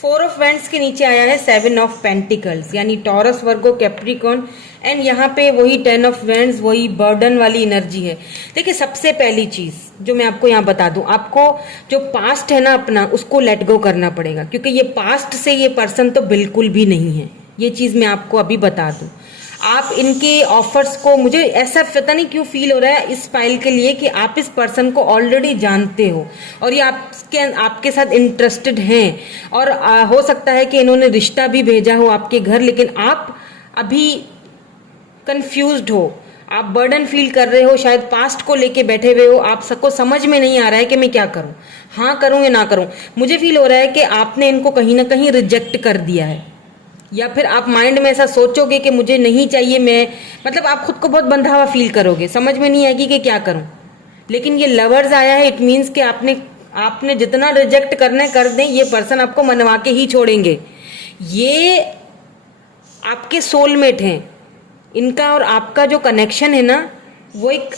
4 ऑफ वेंड्स के नीचे आया है 7 ऑफ पेंटिकल्स, यानी टॉरस, वर्गो, कैप्रिकॉर्न, एंड यहाँ पे वही 10 ऑफ वेंड्स, वही बर्डन वाली एनर्जी है। देखिए, सबसे पहली चीज जो मैं आपको यहाँ बता दूं, आपको जो पास्ट है ना अपना, उसको लेट गो करना पड़ेगा, क्योंकि ये पास्ट से ये पर्सन तो बिल्कुल भी नहीं है। ये चीज मैं आपको अभी बता दूं। आप इनके ऑफर्स को, मुझे ऐसा पता नहीं क्यों फील हो रहा है इस फाइल के लिए कि आप इस पर्सन को ऑलरेडी जानते हो और ये आपके साथ इंटरेस्टेड हैं, और हो सकता है कि इन्होंने रिश्ता भी भेजा हो आपके घर, लेकिन आप अभी कंफ्यूज्ड हो, आप बर्डन फील कर रहे हो, शायद पास्ट को लेके बैठे हुए हो। आप सबको समझ में नहीं आ रहा है कि मैं क्या करूं, हाँ करूं या ना करूं। मुझे फील हो रहा है कि आपने इनको कहीं ना कहीं रिजेक्ट कर दिया है, या फिर आप माइंड में ऐसा सोचोगे कि मुझे नहीं चाहिए, मैं मतलब आप खुद को बहुत बंधा हुआ फील करोगे, समझ में नहीं आएगी कि क्या करूं। लेकिन ये लवर्स आया है, इट मीन्स कि आपने जितना रिजेक्ट करना है कर दें, ये पर्सन आपको मनवा के ही छोड़ेंगे। ये आपके सोलमेट हैं, इनका और आपका जो कनेक्शन है ना वो एक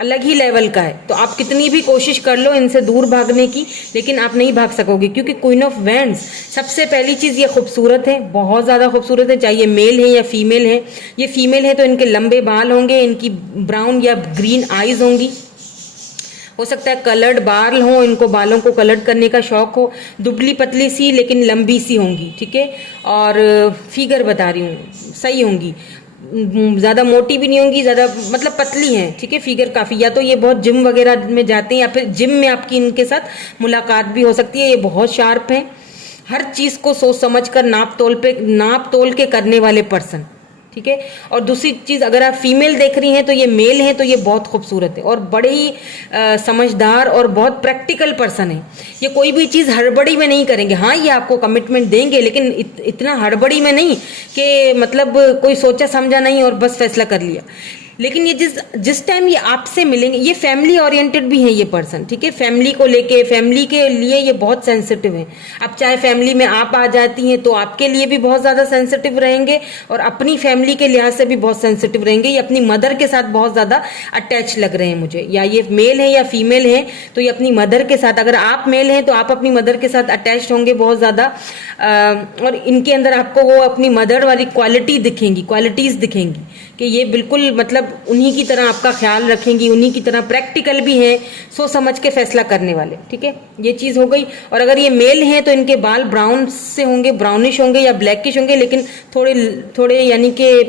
अलग ही लेवल का है। तो आप कितनी भी कोशिश कर लो इनसे दूर भागने की, लेकिन आप नहीं भाग सकोगे, क्योंकि क्वीन ऑफ वैंड्स, सबसे पहली चीज ये खूबसूरत है, बहुत ज्यादा खूबसूरत है, चाहे ये मेल है या फीमेल है। ये फीमेल है तो इनके लंबे बाल होंगे, इनकी ब्राउन या ग्रीन आईज होंगी, हो सकता है कलर्ड बाल हो, इनको बालों को कलर्ड करने का शौक हो, दुबली पतली सी लेकिन लंबी सी होंगी, ठीक है। और फिगर बता रही हूँ सही होंगी, ज़्यादा मोटी भी नहीं होंगी, ज़्यादा मतलब पतली हैं, ठीक है। फिगर काफ़ी, या तो ये बहुत जिम वगैरह में जाते हैं या फिर जिम में आपकी इनके साथ मुलाकात भी हो सकती है। ये बहुत शार्प हैं, हर चीज़ को सोच समझ कर नाप तोल के करने वाले पर्सन, ठीक है। और दूसरी चीज, अगर आप फीमेल देख रही हैं तो ये मेल हैं तो ये बहुत खूबसूरत है और बड़े ही समझदार और बहुत प्रैक्टिकल पर्सन है। ये कोई भी चीज हड़बड़ी में नहीं करेंगे। हाँ, ये आपको कमिटमेंट देंगे, लेकिन इतना हड़बड़ी में नहीं कि मतलब कोई सोचा समझा नहीं और बस फैसला कर लिया। लेकिन ये जिस टाइम ये आपसे मिलेंगे, ये फैमिली ओरिएंटेड भी है ये पर्सन, ठीक है। फैमिली को लेके, फैमिली के लिए ये बहुत सेंसिटिव है। अब चाहे फैमिली में आप आ जाती हैं तो आपके लिए भी बहुत ज़्यादा सेंसिटिव रहेंगे और अपनी फैमिली के लिहाज से भी बहुत सेंसिटिव रहेंगे। ये अपनी मदर के साथ बहुत ज़्यादा अटैच लग रहे हैं मुझे, या ये मेल है या फीमेल है तो ये अपनी मदर के साथ, अगर आप मेल हैं तो आप अपनी मदर के साथ अटैच होंगे बहुत ज़्यादा। और इनके अंदर आपको वो अपनी मदर वाली क्वालिटीज़ दिखेंगी कि ये बिल्कुल मतलब उन्हीं की तरह आपका ख्याल रखेंगी, उन्हीं की तरह प्रैक्टिकल भी हैं, सोच समझ के फैसला करने वाले, ठीक है। ये चीज़ हो गई। और अगर ये मेल हैं तो इनके बाल ब्राउन से होंगे, ब्राउनिश होंगे या ब्लैकिश होंगे, लेकिन थोड़े थोड़े यानी कि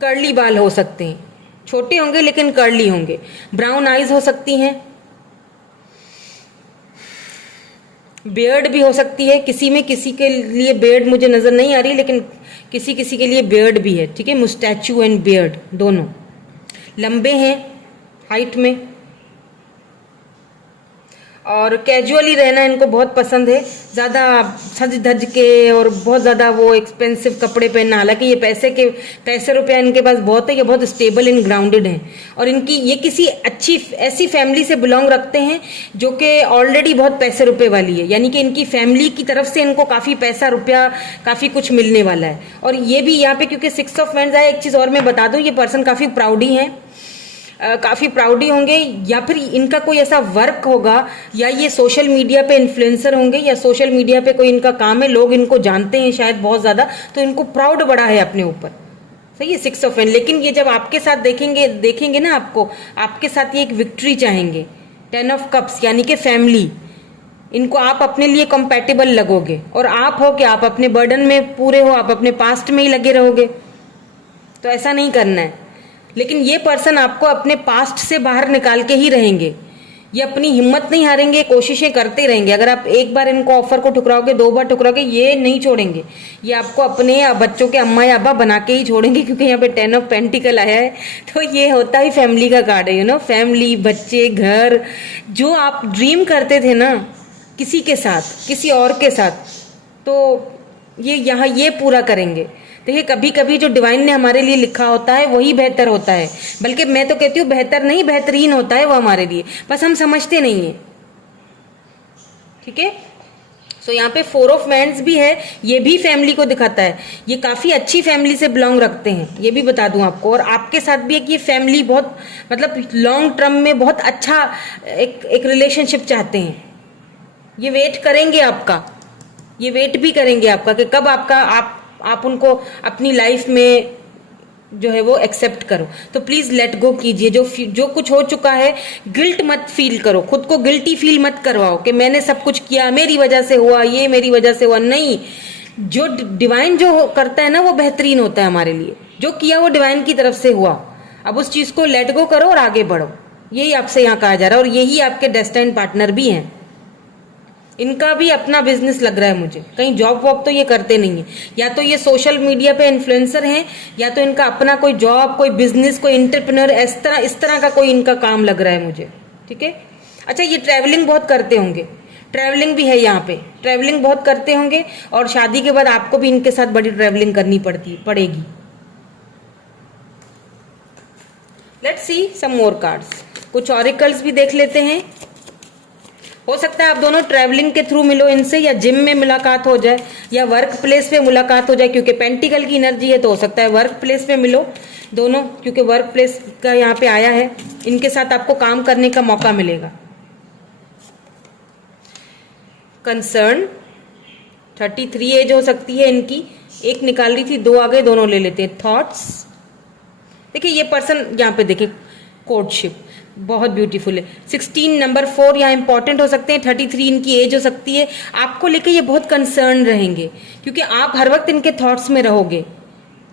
कर्ली बाल हो सकते हैं, छोटे होंगे लेकिन कर्ली होंगे। ब्राउन आईज हो सकती हैं, बियर्ड भी हो सकती है किसी में, किसी के लिए बियर्ड मुझे नजर नहीं आ रही, लेकिन किसी किसी के लिए बियर्ड भी है, ठीक है। मुस्टैचू एंड बियर्ड दोनों लंबे हैं हाइट में, और कैजुअली रहना इनको बहुत पसंद है, ज़्यादा सज धज के और बहुत ज़्यादा वो एक्सपेंसिव कपड़े पहनना। हालांकि ये पैसे रुपया इनके पास बहुत है, ये बहुत स्टेबल एंड ग्राउंडेड हैं। और इनकी ये किसी अच्छी ऐसी फैमिली से बिलोंग रखते हैं जो कि ऑलरेडी बहुत पैसे रुपए वाली है, यानी कि इनकी फैमिली की तरफ से इनको काफ़ी पैसा रुपया काफ़ी कुछ मिलने वाला है। और ये भी यहाँ पे क्योंकि 6 ऑफ वैंड्स आए, एक चीज़ और मैं बता दूँ, ये पर्सन काफ़ी प्राउडी हैं, काफ़ी प्राउडी होंगे, या फिर इनका कोई ऐसा वर्क होगा, या ये सोशल मीडिया पे इन्फ्लुएंसर होंगे, या सोशल मीडिया पे कोई इनका काम है, लोग इनको जानते हैं शायद बहुत ज़्यादा, तो इनको प्राउड बड़ा है अपने ऊपर, सही है। 6 ऑफ वैंड्स। लेकिन ये जब आपके साथ देखेंगे ना आपको, आपके साथ ये एक विक्ट्री चाहेंगे। 10 ऑफ कप्स यानी कि फैमिली, इनको आप अपने लिए कंपैटिबल लगोगे, और आप हो कि आप अपने बर्डन में पूरे हो, आप अपने पास्ट में ही लगे रहोगे, तो ऐसा नहीं करना है। लेकिन ये पर्सन आपको अपने पास्ट से बाहर निकाल के ही रहेंगे, ये अपनी हिम्मत नहीं हारेंगे, कोशिशें करते रहेंगे। अगर आप एक बार इनको ऑफर को ठुकराओगे, 2 बार ठुकराओगे, ये नहीं छोड़ेंगे, ये आपको अपने या बच्चों के अम्मा या अब्बा बना के ही छोड़ेंगे, क्योंकि यहाँ पे 10 ऑफ पेंटिकल आया है, तो ये होता ही फैमिली का कार्ड है, फैमिली, बच्चे, घर, जो आप ड्रीम करते थे ना किसी के साथ, किसी और के साथ, तो ये यहाँ ये पूरा करेंगे। देखिए, कभी कभी जो डिवाइन ने हमारे लिए लिखा होता है वही बेहतर होता है, बल्कि मैं तो कहती हूँ बेहतर नहीं, बेहतरीन होता है वो हमारे लिए, बस हम समझते नहीं है, ठीक है। सो यहाँ पे 4 ऑफ वैंड्स भी है, ये भी फैमिली को दिखाता है, ये काफ़ी अच्छी फैमिली से बिलोंग रखते हैं, ये भी बता दूं आपको। और आपके साथ भी है कि ये फैमिली बहुत मतलब लॉन्ग टर्म में बहुत अच्छा एक रिलेशनशिप चाहते हैं। ये वेट करेंगे आपका, ये वेट भी करेंगे आपका कि कब आप उनको अपनी लाइफ में जो है वो एक्सेप्ट करो। तो प्लीज लेट गो कीजिए, जो कुछ हो चुका है, गिल्ट मत फील करो, खुद को गिल्टी फील मत करवाओ कि मैंने सब कुछ किया, मेरी वजह से हुआ, ये मेरी वजह से हुआ। नहीं, जो डिवाइन जो करता है ना वो बेहतरीन होता है हमारे लिए, जो किया वो डिवाइन की तरफ से हुआ। अब उस चीज को लेट गो करो और आगे बढ़ो, यही आपसे यहाँ कहा जा रहा है। और यही आपके डेस्टाइन पार्टनर भी हैं, इनका भी अपना बिजनेस लग रहा है मुझे, कहीं जॉब वॉब तो ये करते नहीं है, या तो ये सोशल मीडिया पे इन्फ्लुएंसर हैं, या तो इनका अपना कोई जॉब, कोई बिजनेस, कोई एंटरप्रेन्योर, इस तरह का कोई इनका काम लग रहा है मुझे, ठीक है। अच्छा, ये ट्रैवलिंग बहुत करते होंगे, ट्रैवलिंग भी है यहाँ पे, ट्रैवलिंग बहुत करते होंगे, और शादी के बाद आपको भी इनके साथ बड़ी ट्रैवलिंग करनी पड़ेगी। Let's see some more cards, कुछ ऑरिकल्स भी देख लेते हैं। हो सकता है आप दोनों ट्रैवलिंग के थ्रू मिलो इनसे, या जिम में मुलाकात हो जाए, या वर्क प्लेस पे मुलाकात हो जाए, क्योंकि पेंटिकल की एनर्जी है तो हो सकता है वर्क प्लेस पे मिलो दोनों, क्योंकि वर्क प्लेस का यहाँ पे आया है। इनके साथ आपको काम करने का मौका मिलेगा। कंसर्न 33 एज हो सकती है इनकी, एक निकाल रही थी, दो आ गए, दोनों ले लेते हैं। थॉट्स, देखिए ये पर्सन यहाँ पे देखिए कोर्टशिप बहुत ब्यूटीफुल है। 16 नंबर 4 यहाँ इंपॉर्टेंट हो सकते हैं। 33 इनकी एज हो सकती है। आपको लेके ये बहुत कंसर्न रहेंगे क्योंकि आप हर वक्त इनके थॉट्स में रहोगे,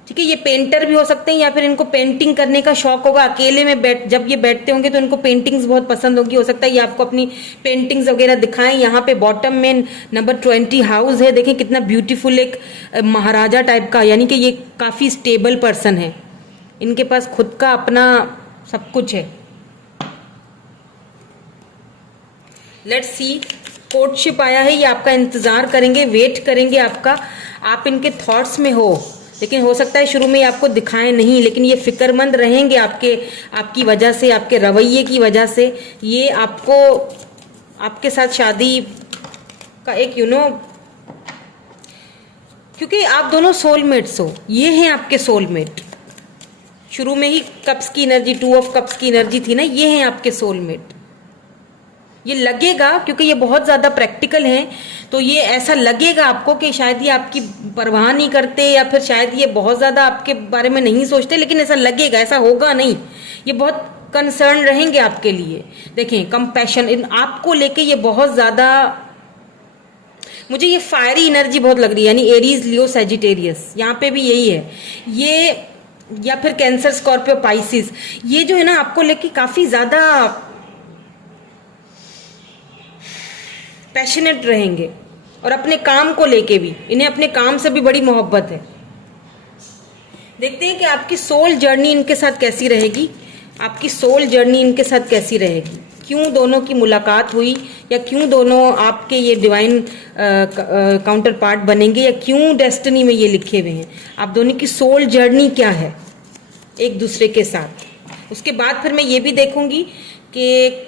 ठीक है। ये पेंटर भी हो सकते हैं या फिर इनको पेंटिंग करने का शौक होगा। अकेले में जब ये बैठते होंगे तो इनको पेंटिंग्स बहुत पसंद होगी। हो सकता है ये आपको अपनी पेंटिंग्स वगैरह दिखाएं। यहाँ पे बॉटम में नंबर 20 हाउस है, देखें कितना ब्यूटीफुल, एक महाराजा टाइप का, यानी कि ये काफी स्टेबल पर्सन है। इनके पास खुद का अपना सब कुछ है। लेट्स सी, कोर्टशिप आया है, ये आपका इंतजार करेंगे, वेट करेंगे आपका। आप इनके थॉट्स में हो, लेकिन हो सकता है शुरू में आपको दिखाएं नहीं, लेकिन ये फिक्रमंद रहेंगे आपकी वजह से, आपके रवैये की वजह से। ये आपको, आपके साथ शादी का एक क्योंकि आप दोनों सोलमेट्स हो, ये हैं आपके सोलमेट। शुरू में ही कप्स की एनर्जी, 2 ऑफ कप्स की एनर्जी थी ना, ये हैं आपके सोलमेट। ये लगेगा क्योंकि ये बहुत ज्यादा प्रैक्टिकल हैं, तो ये ऐसा लगेगा आपको कि शायद ये आपकी परवाह नहीं करते, या फिर शायद ये बहुत ज्यादा आपके बारे में नहीं सोचते, लेकिन ऐसा लगेगा, ऐसा होगा नहीं। ये बहुत कंसर्न रहेंगे आपके लिए। देखें कंपैशन आपको लेके ये बहुत ज्यादा, मुझे ये फायरी एनर्जी बहुत लग रही है, यानी एरीज, लियो, सैजिटेरियस, यहाँ पे भी यही है ये, या फिर कैंसर, स्कॉर्पियो, पाइसिस। ये जो है ना आपको लेके काफी ज्यादा पैशनेट रहेंगे, और अपने काम को लेके भी, इन्हें अपने काम से भी बड़ी मोहब्बत है। देखते हैं कि आपकी सोल जर्नी इनके साथ कैसी रहेगी, आपकी सोल जर्नी इनके साथ कैसी रहेगी। क्यों दोनों की मुलाकात हुई, या क्यों दोनों आपके ये डिवाइन काउंटर पार्ट बनेंगे, या क्यों डेस्टिनी में ये लिखे हुए हैं। आप दोनों की सोल जर्नी क्या है एक दूसरे के साथ। उसके बाद फिर मैं ये भी देखूंगी कि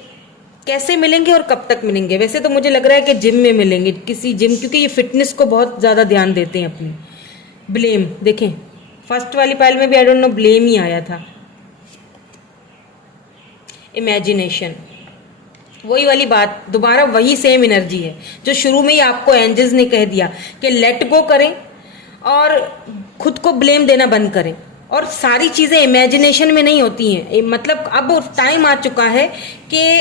कैसे मिलेंगे और कब तक मिलेंगे। वैसे तो मुझे लग रहा है कि जिम में मिलेंगे, किसी जिम, क्योंकि ये फिटनेस को बहुत ज्यादा ध्यान देते हैं अपनी। ब्लेम, देखें फर्स्ट वाली पाइल में भी आई डोंट नो ब्लेम ही आया था। इमेजिनेशन, वही वाली बात, दोबारा वही सेम एनर्जी है जो शुरू में ही आपको एंजल्स ने कह दिया कि लेट गो करें और खुद को ब्लेम देना बंद करें। और सारी चीजें इमेजिनेशन में नहीं होती हैं, मतलब अब टाइम आ चुका है कि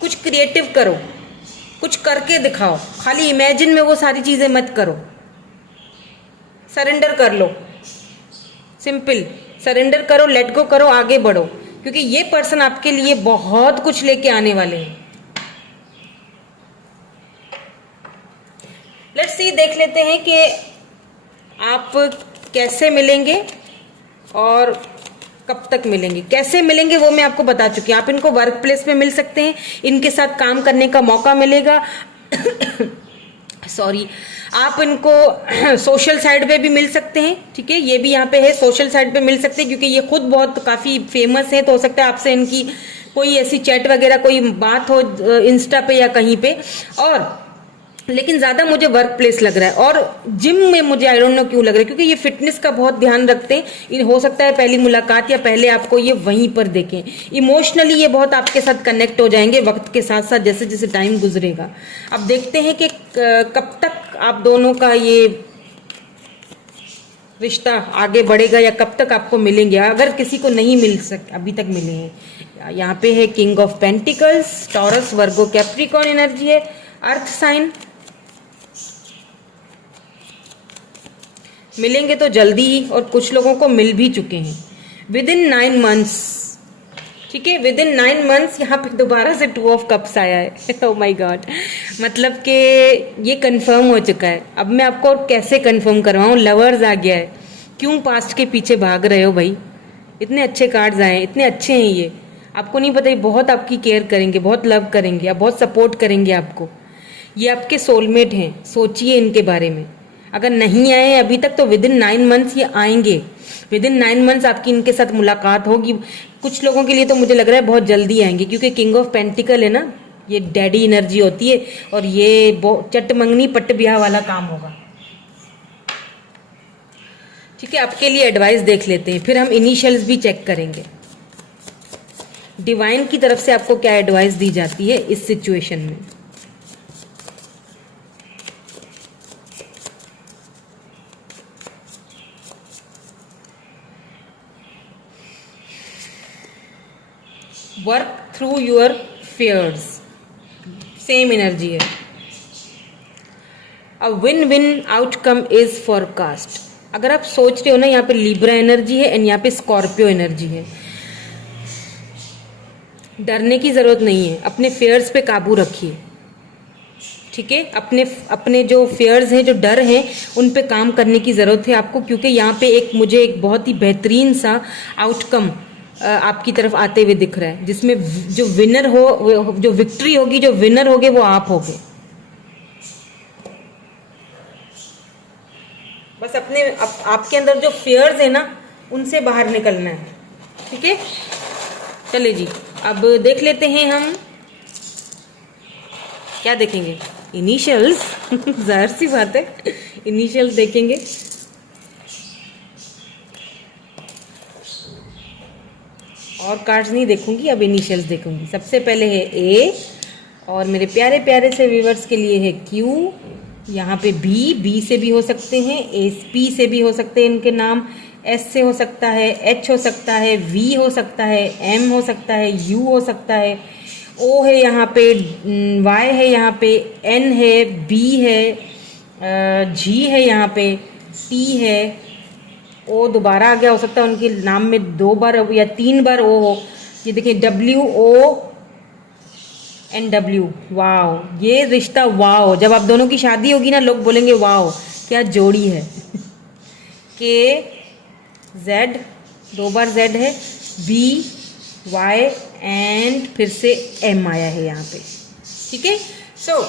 कुछ क्रिएटिव करो, कुछ करके दिखाओ, खाली इमेजिन में वो सारी चीजें मत करो। सरेंडर कर लो, सिंपल सरेंडर करो, लेट गो करो, आगे बढ़ो, क्योंकि ये पर्सन आपके लिए बहुत कुछ लेके आने वाले हैं। लेट्स सी, देख लेते हैं कि आप कैसे मिलेंगे और कब तक मिलेंगे। कैसे मिलेंगे वो मैं आपको बता चुकी हूँ। आप इनको वर्क प्लेस में मिल सकते हैं, इनके साथ काम करने का मौका मिलेगा। सॉरी, आप इनको सोशल साइड पे भी मिल सकते हैं, ठीक है, ये भी यहाँ पे है, सोशल साइड पे मिल सकते हैं, क्योंकि ये खुद बहुत काफी फेमस है, तो हो सकता है आपसे इनकी कोई ऐसी चैट वगैरह कोई बात हो इंस्टा पे या कहीं पे। और लेकिन ज्यादा मुझे वर्क प्लेस लग रहा है, और जिम में मुझे आई डोंट नो क्यों लग रहा है, क्योंकि ये फिटनेस का बहुत ध्यान रखते हैं। हो सकता है पहली मुलाकात या पहले आपको ये वहीं पर देखें। इमोशनली ये बहुत आपके साथ कनेक्ट हो जाएंगे वक्त के साथ साथ, जैसे जैसे टाइम गुजरेगा। अब देखते हैं कि कब तक आप दोनों का ये रिश्ता आगे बढ़ेगा, या कब तक आपको मिलेंगे। अगर किसी को नहीं मिल अभी तक मिले हैं, यहाँ पे है king of pentacles, taurus, Virgo, Capricorn energy है, अर्थ साइन। मिलेंगे तो जल्दी ही, और कुछ लोगों को मिल भी चुके हैं विद इन 9 मंथ्स, ठीक है, विद इन 9 मंथ्स। यहाँ पे दोबारा से 2 ऑफ कप्स आया है। ओह माय गॉड, मतलब कि ये कंफर्म हो चुका है। अब मैं आपको कैसे कंफर्म करवाऊँ, लवर्स आ गया है। क्यों पास्ट के पीछे भाग रहे हो भाई, इतने अच्छे कार्ड्स आए, इतने अच्छे हैं ये, आपको नहीं पता, ये बहुत आपकी केयर करेंगे, बहुत लव करेंगे, आप बहुत सपोर्ट करेंगे आपको। ये आपके सोलमेट हैं, सोचिए इनके बारे में। अगर नहीं आए हैं अभी तक तो विद इन 9 मंथ्स ये आएंगे। विद इन 9 मंथ्स आपकी इनके साथ मुलाकात होगी। कुछ लोगों के लिए तो मुझे लग रहा है बहुत जल्दी आएंगे, क्योंकि किंग ऑफ पेंटिकल है ना, ये डैडी एनर्जी होती है और ये चट मंगनी पट ब्याह वाला काम होगा। ठीक है, आपके लिए एडवाइस देख लेते हैं, फिर हम इनिशियल्स भी चेक करेंगे डिवाइन की तरफ से आपको क्या एडवाइस दी जाती है इस सिचुएशन में। Work through your fears, same energy है। A win win outcome is forecast. अगर आप सोच रहे हो ना, यहाँ पे लिब्रा एनर्जी है एंड यहाँ पे स्कॉर्पियो एनर्जी है। डरने की जरूरत नहीं है, अपने फेयर्स पे काबू रखिए। ठीक है, अपने जो फेयर्स हैं, जो डर हैं, उन पे काम करने की जरूरत है आपको, क्योंकि यहाँ पे मुझे एक बहुत ही बेहतरीन सा आउटकम आपकी तरफ आते हुए दिख रहा है, जिसमें जो विनर हो, जो विक्ट्री होगी, जो विनर होगे वो आप होगे। बस आपके अंदर जो फियर्स है ना, उनसे बाहर निकलना है। ठीक है, चले जी, अब देख लेते हैं हम क्या देखेंगे। इनिशियल्स जाहिर सी बात है, इनिशियल्स देखेंगे। और कार्ड्स नहीं देखूंगी, अब इनिशियल्स देखूंगी। सबसे पहले है ए, और मेरे प्यारे प्यारे से व्यूवर्स के लिए है क्यू। यहाँ पे बी से भी हो सकते हैं, पी से भी हो सकते हैं इनके नाम, एस से हो सकता है, एच हो सकता है, वी हो सकता है, एम हो सकता है, यू हो सकता है, ओ है यहाँ पे, वाई है यहाँ पे, एन है, बी है, जी है यहाँ पे, टी है, ओ दोबारा आ गया, हो सकता है उनके नाम में 2 बार या 3 बार ओ हो। ये देखिए W O and W. Wow, ये रिश्ता वाओ, जब आप दोनों की शादी होगी ना, लोग बोलेंगे वाओ क्या जोड़ी है। के जेड, 2 बार जेड है, बी वाई एंड फिर से एम आया है यहाँ पे। ठीक है, सो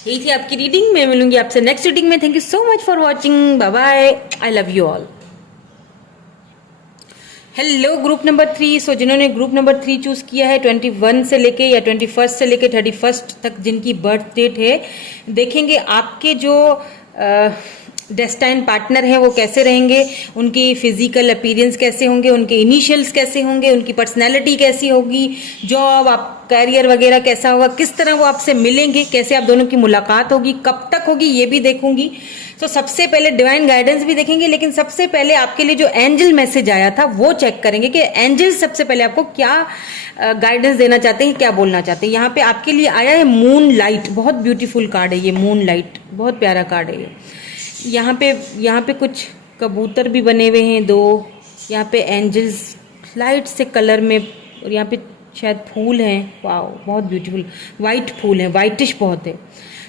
यही थी आपकी रीडिंग। मैं मिलूंगी आपसे नेक्स्ट रीडिंग में। Thank you so much for watching, bye bye, I love you all. Hello group number 3। So जिन्होंने ग्रुप नंबर 3 चूज किया है, 21 से लेके या 21 से लेके 31 तक जिनकी बर्थ डेट है, देखेंगे आपके जो डेस्टाइन पार्टनर है वो कैसे रहेंगे, उनकी फिजिकल अपीयरेंस कैसे होंगे, उनके इनिशियल्स कैसे होंगे, उनकी पर्सनैलिटी कैसी होगी, जॉब, आप कैरियर वगैरह कैसा होगा, किस तरह वो आपसे मिलेंगे, कैसे आप दोनों की मुलाकात होगी, कब तक होगी, ये भी देखूंगी। तो सबसे पहले डिवाइन गाइडेंस भी देखेंगे, लेकिन सबसे पहले आपके लिए जो एंजल मैसेज आया था वो चेक करेंगे कि एंजल सबसे पहले आपको क्या गाइडेंस देना चाहते हैं, क्या बोलना चाहते हैं। यहाँ पे आपके लिए आया है मून लाइट, बहुत ब्यूटीफुल कार्ड है ये मून लाइट, बहुत प्यारा कार्ड है ये। यहाँ पे कुछ कबूतर भी बने हुए हैं 2, यहाँ पे एंजल्स लाइट से कलर में, और यहाँ पे शायद फूल हैं। वाओ, बहुत ब्यूटीफुल वाइट फूल है, वाइटिश बहुत है।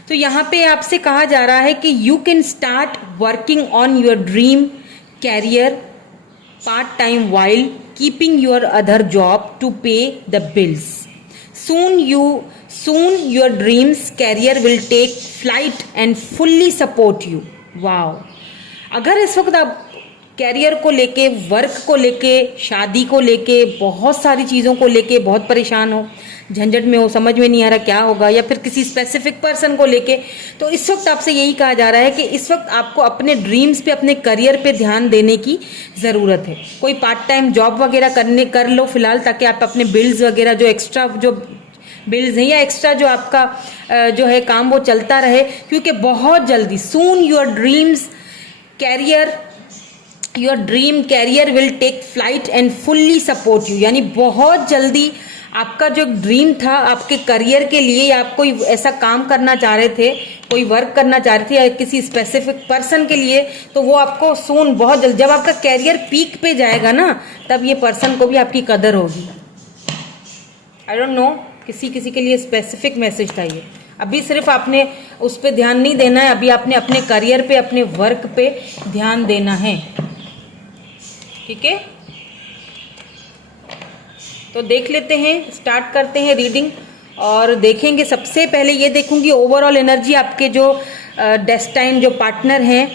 तो यहाँ पे आपसे कहा जा रहा है कि you can start working on your dream career part time while keeping your other job to pay the bills. soon your dreams career will take flight and fully support you। Wow, अगर इस वक्त आप career को लेके, work को लेके, शादी को लेके, बहुत सारी चीज़ों को लेके बहुत परेशान हो, झंझट में हो, समझ में नहीं आ रहा क्या होगा, या फिर किसी स्पेसिफिक पर्सन को लेके, तो इस वक्त आपसे यही कहा जा रहा है कि इस वक्त आपको अपने ड्रीम्स पे, अपने करियर पे ध्यान देने की ज़रूरत है। कोई पार्ट टाइम जॉब वगैरह कर लो फिलहाल, ताकि आप अपने बिल्स वगैरह, जो एक्स्ट्रा जो बिल्स हैं या एक्स्ट्रा जो आपका जो है काम, वो चलता रहे, क्योंकि बहुत जल्दी soon your dream career will take flight and fully support you. यानी बहुत जल्दी आपका जो ड्रीम था आपके करियर के लिए, या आप कोई ऐसा काम करना चाह रहे थे, कोई वर्क करना चाह रहे थे, या किसी स्पेसिफिक पर्सन के लिए, तो वो आपको सून, बहुत जल्द, जब आपका कैरियर पीक पे जाएगा ना, तब ये पर्सन को भी आपकी कदर होगी। आई डोंट नो, किसी के लिए स्पेसिफिक मैसेज था ये। अभी सिर्फ आपने उस पर ध्यान नहीं देना है, अभी आपने अपने करियर पे, अपने वर्क पे ध्यान देना है। ठीक है, तो देख लेते हैं, स्टार्ट करते हैं रीडिंग और देखेंगे। सबसे पहले ये देखूंगी ओवरऑल एनर्जी आपके जो डेस्टाइन, जो पार्टनर हैं,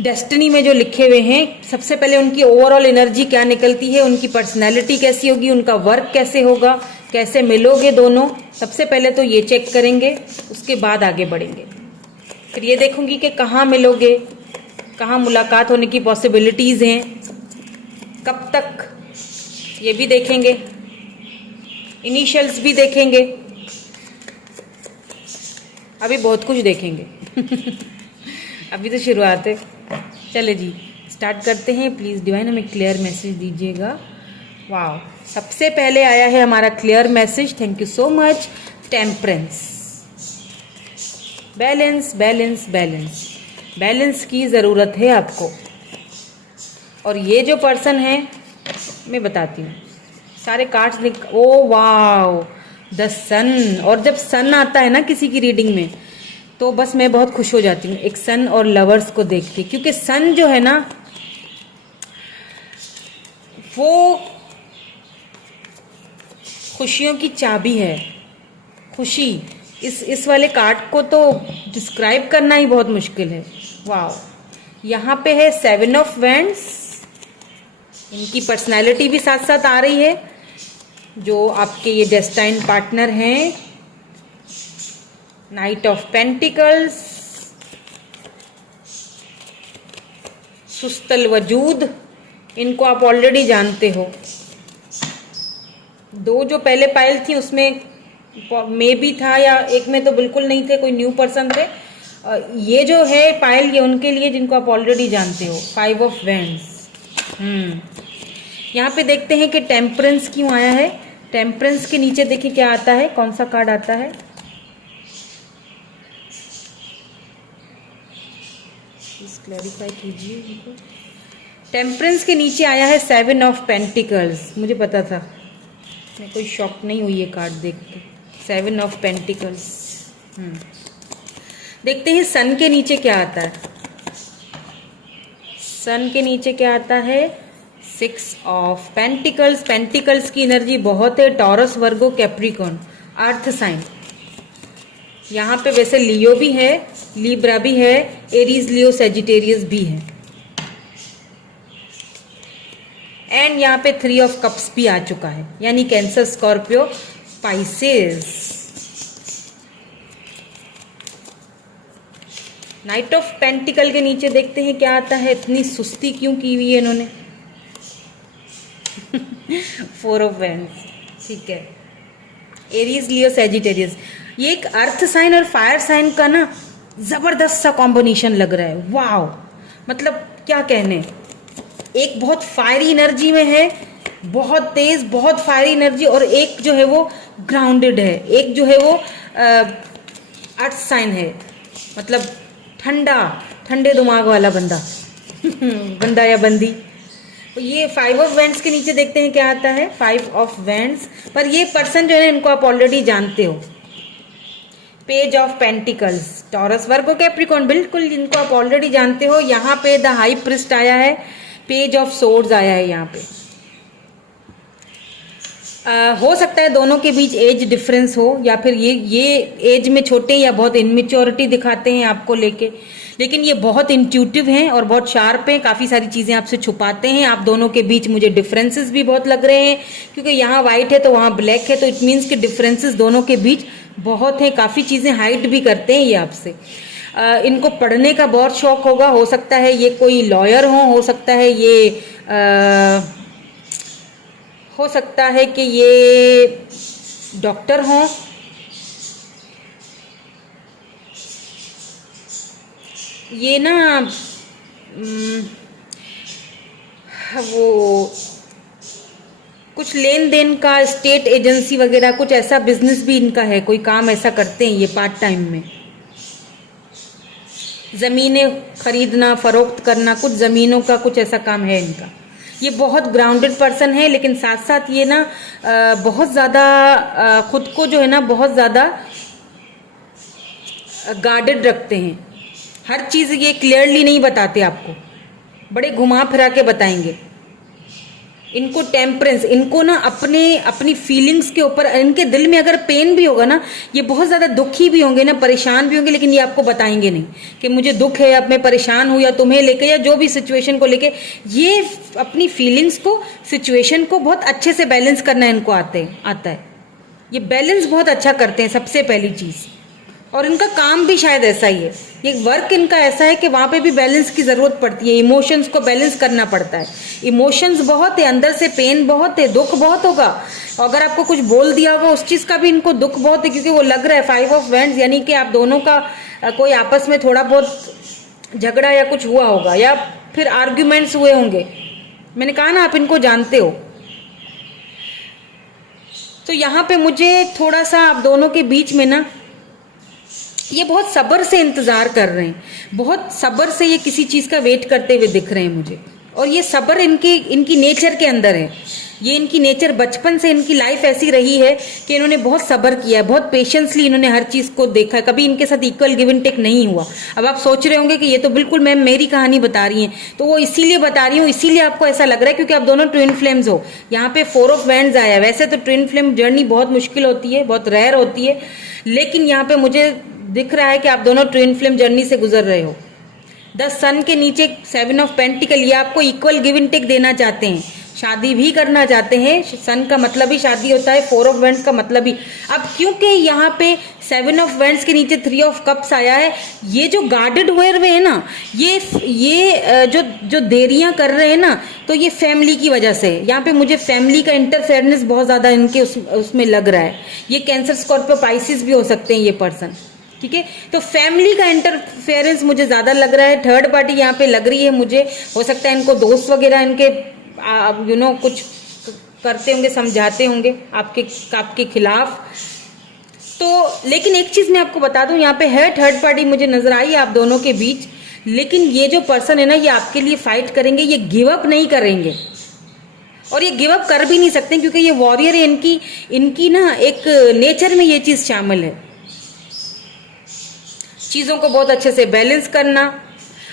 डेस्टिनी में जो लिखे हुए हैं, सबसे पहले उनकी ओवरऑल एनर्जी क्या निकलती है, उनकी पर्सनैलिटी कैसी होगी, उनका वर्क कैसे होगा, कैसे मिलोगे दोनों, सबसे पहले तो ये चेक करेंगे, उसके बाद आगे बढ़ेंगे। फिर ये देखूंगी कि कहाँ मिलोगे, कहाँ मुलाकात होने की पॉसिबिलिटीज़ हैं, कब तक, ये भी देखेंगे, इनिशियल्स भी देखेंगे, अभी बहुत कुछ देखेंगे। अभी तो शुरुआत है। चले जी स्टार्ट करते हैं। प्लीज़ डिवाइन हमें क्लियर मैसेज दीजिएगा। वाह, सबसे पहले आया है हमारा clear message, thank you so much. Temperance, balance balance balance, balance की ज़रूरत है आपको। और ये जो पर्सन है, मैं बताती हूँ, सारे कार्ड्स लिख, ओ वाओ, द सन। और जब सन आता है ना किसी की रीडिंग में, तो बस मैं बहुत खुश हो जाती हूँ एक सन और लवर्स को देख के, क्योंकि सन जो है ना वो खुशियों की चाबी है। खुशी, इस वाले कार्ड को तो डिस्क्राइब करना ही बहुत मुश्किल है। वाओ, यहाँ पे है 7 ऑफ वैंड्स, इनकी पर्सनैलिटी भी साथ साथ आ रही है, जो आपके ये डेस्टाइन पार्टनर हैं। नाइट ऑफ पेंटिकल्स, सुस्तल वजूद, इनको आप ऑलरेडी जानते हो। दो जो पहले पायल थी उसमें में भी था, या एक में तो बिल्कुल नहीं थे, कोई न्यू पर्सन थे। ये जो है पायल, ये उनके लिए जिनको आप ऑलरेडी जानते हो। 5 ऑफ वैंड्स। यहाँ पे देखते हैं कि टेम्परेंस क्यों आया है। टेम्परेंस के नीचे देखिए क्या आता है, कौन सा कार्ड आता है। प्लीज क्लैरिफाई कीजिए इनको। टेम्परेंस के नीचे आया है 7 ऑफ पेंटिकल्स। मुझे पता था, मैं कोई शॉक नहीं हुई ये कार्ड देख के। 7 ऑफ पेंटिकल्स। देखते हैं सन के नीचे क्या आता है। सन के नीचे क्या आता है, 6 ऑफ पेंटिकल्स। पेंटिकल्स की एनर्जी बहुत है। टॉरस, वर्गो, कैप्रिकॉर्न, अर्थ साइन। यहाँ पे वैसे लियो भी है, लिब्रा भी है, एरीज, लियो, सेजिटेरियस भी है। एंड यहाँ पे 3 ऑफ कप्स भी आ चुका है, यानी cancer, Scorpio, Pisces. Night of pentacle के नीचे देखते हैं क्या आता है। इतनी सुस्ती क्यों की हुई है इन्होंने। 4 ऑफ वैंड्स, ठीक है। एरीज, लियो, सेजिटेरियस, ये एक अर्थ साइन और फायर साइन का ना जबरदस्त सा कॉम्बिनेशन लग रहा है। वाओ, मतलब क्या कहने, एक बहुत फायरी एनर्जी में है, बहुत तेज, बहुत फायरी एनर्जी, और एक जो है वो ग्राउंडेड है, एक जो है वो अर्थ साइन है, मतलब ठंडा, ठंडे दिमाग वाला बंदा। बंदा या बंदी। तो ये 5 ऑफ वैंड्स के नीचे देखते हैं क्या आता है। 5 ऑफ वैंड्स पर ये पर्सन जो है इनको आप ऑलरेडी जानते हो। Page of pentacles, taurus, Virgo, Capricorn, बिल्कुल इनको आप ऑलरेडी जानते हो। यहाँ पे द हाई प्रिस्ट आया है, पेज ऑफ सोर्ड्स आया है यहाँ पे। हो सकता है दोनों के बीच एज डिफरेंस हो, या फिर ये एज में छोटे या बहुत इनमेच्योरिटी दिखाते हैं आपको लेके, लेकिन ये बहुत इंट्यूटिव हैं और बहुत शार्प हैं। काफ़ी सारी चीज़ें आपसे छुपाते हैं। आप दोनों के बीच मुझे डिफरेंसेस भी बहुत लग रहे हैं, क्योंकि यहाँ वाइट है तो वहाँ ब्लैक है, तो इट मीन्स कि डिफरेंसेस दोनों के बीच बहुत हैं। काफ़ी चीज़ें हाइड भी करते हैं ये आपसे। इनको पढ़ने का बहुत शौक होगा। हो सकता है ये कोई लॉयर हो सकता है ये हो सकता है कि ये डॉक्टर हों, ये ना वो कुछ लेन देन का, स्टेट एजेंसी वगैरह कुछ ऐसा बिजनेस भी इनका है, कोई काम ऐसा करते हैं ये पार्ट टाइम में। ज़मीनें खरीदना, फरोख्त करना, कुछ ज़मीनों का कुछ ऐसा काम है इनका। ये बहुत ग्राउंडेड पर्सन है, लेकिन साथ साथ ये ना बहुत ज़्यादा खुद को जो है ना बहुत ज़्यादा गार्डेड रखते हैं। हर चीज़ ये क्लियरली नहीं बताते आपको, बड़े घुमा फिरा के बताएंगे। इनको टेम्परेंस, इनको ना अपनी फीलिंग्स के ऊपर, इनके दिल में अगर पेन भी होगा ना, ये बहुत ज़्यादा दुखी भी होंगे ना, परेशान भी होंगे, लेकिन ये आपको बताएंगे नहीं कि मुझे दुख है, अब मैं परेशान हूँ, या तुम्हें लेके, या जो भी सिचुएशन को लेके। ये अपनी फीलिंग्स को, सिचुएशन को बहुत अच्छे से बैलेंस करना इनको आता है। ये बैलेंस बहुत अच्छा करते हैं सबसे पहली चीज़, और इनका काम भी शायद ऐसा ही है, ये वर्क इनका ऐसा है कि वहाँ पे भी बैलेंस की ज़रूरत पड़ती है, इमोशंस को बैलेंस करना पड़ता है। इमोशंस बहुत है, अंदर से पेन बहुत है, दुख बहुत होगा, अगर आपको कुछ बोल दिया होगा उस चीज़ का भी इनको दुख बहुत है, क्योंकि वो लग रहा है 5 ऑफ वैंड्स, यानी कि आप दोनों का कोई आपस में थोड़ा बहुत झगड़ा या कुछ हुआ होगा, या फिर आर्ग्यूमेंट्स हुए होंगे। मैंने कहा ना, आप इनको जानते हो। तो यहाँ पे मुझे थोड़ा सा आप दोनों के बीच में ना, ये बहुत सब्र से इंतज़ार कर रहे हैं, बहुत सब्र से ये किसी चीज़ का वेट करते हुए दिख रहे हैं मुझे, और ये सब्र इनकी नेचर के अंदर है। ये इनकी नेचर, बचपन से इनकी लाइफ ऐसी रही है कि इन्होंने बहुत सब्र किया है, बहुत पेशेंसली इन्होंने हर चीज़ को देखा है, कभी इनके साथ इक्वल गिव एंड टेक नहीं हुआ। अब आप सोच रहे होंगे कि ये तो बिल्कुल मैम मेरी कहानी बता रही हैं, तो वो इसीलिए बता रही हूँ, इसीलिए आपको ऐसा लग रहा है क्योंकि आप दोनों ट्विन फ्लेम्स हो। यहाँ पे 4 ऑफ वैंड्स आया। वैसे तो ट्विन फ्लेम जर्नी बहुत मुश्किल होती है, बहुत रेयर होती है, लेकिन यहाँ पे मुझे दिख रहा है कि आप दोनों ट्विन फ्लेम जर्नी से गुजर रहे हो। 10 सन के नीचे 7 ऑफ पेंटिकल, ये आपको इक्वल गिव एंड टेक देना चाहते हैं, शादी भी करना चाहते हैं। सन का मतलब ही शादी होता है, 4 ऑफ वैंड्स का मतलब ही। अब क्योंकि यहाँ पे 7 ऑफ वैंड्स के नीचे 3 ऑफ कप्स आया है, ये जो गार्डेड हुए हैं ना, ये जो देरियां कर रहे हैं ना, तो ये फैमिली की वजह से। यहाँ पे मुझे फैमिली का इंटरफेरेंस बहुत ज़्यादा इनके उसमें लग रहा है। ये कैंसर, स्कॉर्पियो, पाइसिस भी हो सकते हैं ये पर्सन, ठीक है। तो फैमिली का इंटरफेरेंस मुझे ज़्यादा लग रहा है, थर्ड पार्टी यहाँ पे लग रही है मुझे। हो सकता है इनको दोस्त वगैरह इनके कुछ करते होंगे, समझाते होंगे आपके खिलाफ। तो लेकिन एक चीज़ मैं आपको बता दूं, यहाँ पे है थर्ड पार्टी मुझे नजर आई आप दोनों के बीच, लेकिन ये जो पर्सन है ना, ये आपके लिए फाइट करेंगे, ये गिव अप नहीं करेंगे, और ये गिव अप कर भी नहीं सकते क्योंकि ये वॉरियर है। इनकी ना एक नेचर में ये चीज़ शामिल है, चीज़ों को बहुत अच्छे से बैलेंस करना।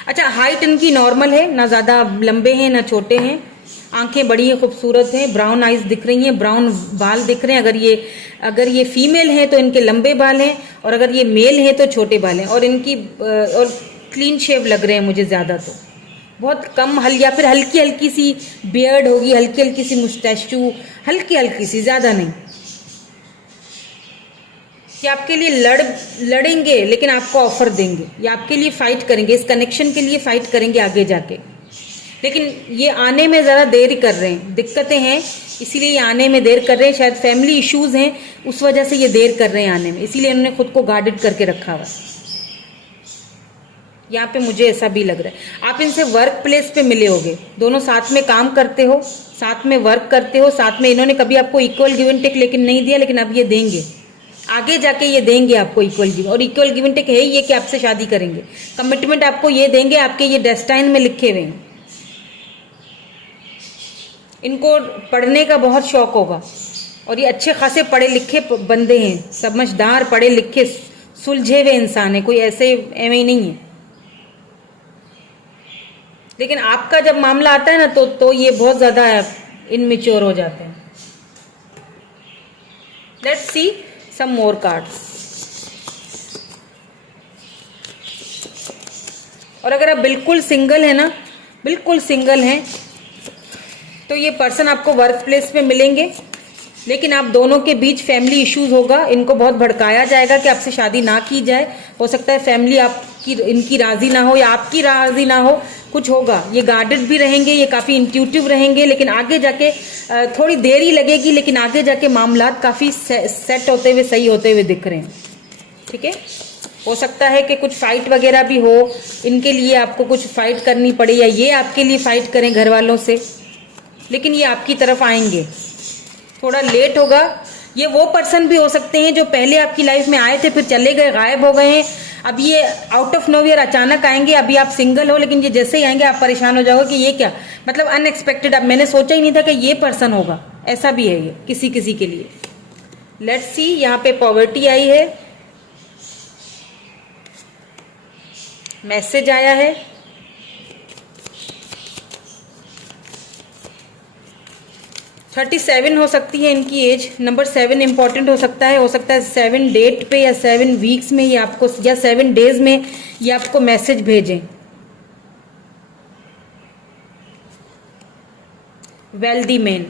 अच्छा, हाइट इनकी नॉर्मल है, ना ज़्यादा लंबे हैं ना छोटे हैं, आंखें बड़ी हैं, खूबसूरत हैं, ब्राउन आइज दिख रही हैं, ब्राउन बाल दिख रहे हैं। अगर ये फीमेल हैं तो इनके लंबे बाल हैं, और अगर ये मेल हैं तो छोटे बाल हैं, और क्लीन शेव लग रहे हैं मुझे ज़्यादा, तो बहुत कम या फिर हल्की हल्की सी बियर्ड होगी, हल्की हल्की सी मुस्टैचू, हल्की हल्की सी, ज़्यादा नहीं। कि आपके लिए लड़ेंगे, लेकिन आपको ऑफर देंगे, या आपके लिए फाइट करेंगे, इस कनेक्शन के लिए फाइट करेंगे आगे जाके, लेकिन ये आने में ज़रा देर कर रहे हैं, दिक्कतें हैं इसीलिए ये आने में देर कर रहे हैं, शायद फैमिली इश्यूज हैं उस वजह से ये देर कर रहे हैं आने में, इसीलिए उन्होंने खुद को गार्डेड करके रखा हुआ। यहाँ पे मुझे ऐसा भी लग रहा है। आप इनसे वर्क प्लेस पे मिले होगे, दोनों साथ में काम करते हो, साथ में वर्क करते हो, साथ में इन्होंने कभी आपको इक्वल गिव एंड टेक लेकिन नहीं दिया, लेकिन अब ये देंगे, आगे जाके ये देंगे आपको इक्वल गिव, और इक्वल गिव एंड टेक है ये कि आपसे शादी करेंगे, कमिटमेंट आपको ये देंगे, आपके ये डेस्टाइन में लिखे हुए हैं। इनको पढ़ने का बहुत शौक होगा, और ये अच्छे खासे पढ़े लिखे बंदे हैं, समझदार पढ़े लिखे सुलझे हुए इंसान है, कोई ऐसे एवं ही नहीं है। लेकिन आपका जब मामला आता है ना, तो ये बहुत ज़्यादा इनमेच्योर हो जाते हैं। Let's see some more cards. और अगर आप बिल्कुल सिंगल है ना, बिल्कुल सिंगल हैं, तो ये पर्सन आपको वर्क प्लेस पे मिलेंगे, लेकिन आप दोनों के बीच फैमिली इश्यूज होगा, इनको बहुत भड़काया जाएगा कि आपसे शादी ना की जाए। हो सकता है फैमिली इनकी राजी ना हो, या आपकी राजी ना हो, कुछ होगा। ये गार्डेड भी रहेंगे, ये काफ़ी इंट्यूटिव रहेंगे, लेकिन आगे जाके थोड़ी देर ही लगेगी, लेकिन आगे जाके मामलात काफ़ी सेट होते हुए, सही होते हुए दिख रहे हैं, ठीक है। हो सकता है कि कुछ फाइट वगैरह भी हो, इनके लिए आपको कुछ फाइट करनी पड़े, या ये आपके लिए फाइट करें घर वालों से, लेकिन ये आपकी तरफ आएंगे। थोड़ा लेट होगा। ये वो पर्सन भी हो सकते हैं जो पहले आपकी लाइफ में आए थे, फिर चले गए, गायब हो गए हैं, अब ये आउट ऑफ नोवेयर अचानक आएंगे। अभी आप सिंगल हो, लेकिन ये जैसे ही आएंगे आप परेशान हो जाओगे कि ये क्या, मतलब अनएक्सपेक्टेड, अब मैंने सोचा ही नहीं था कि ये पर्सन होगा। ऐसा भी है ये किसी किसी के लिए। लेट्स सी, यहाँ पे पॉवर्टी आई है, मैसेज आया है, थर्टी 37 हो सकती है इनकी एज। नंबर 7 इंपॉर्टेंट हो सकता है 7 डेट पे या 7 वीक्स में ये आपको, या 7 डेज में ये आपको मैसेज भेजें। वेल्दी मैन,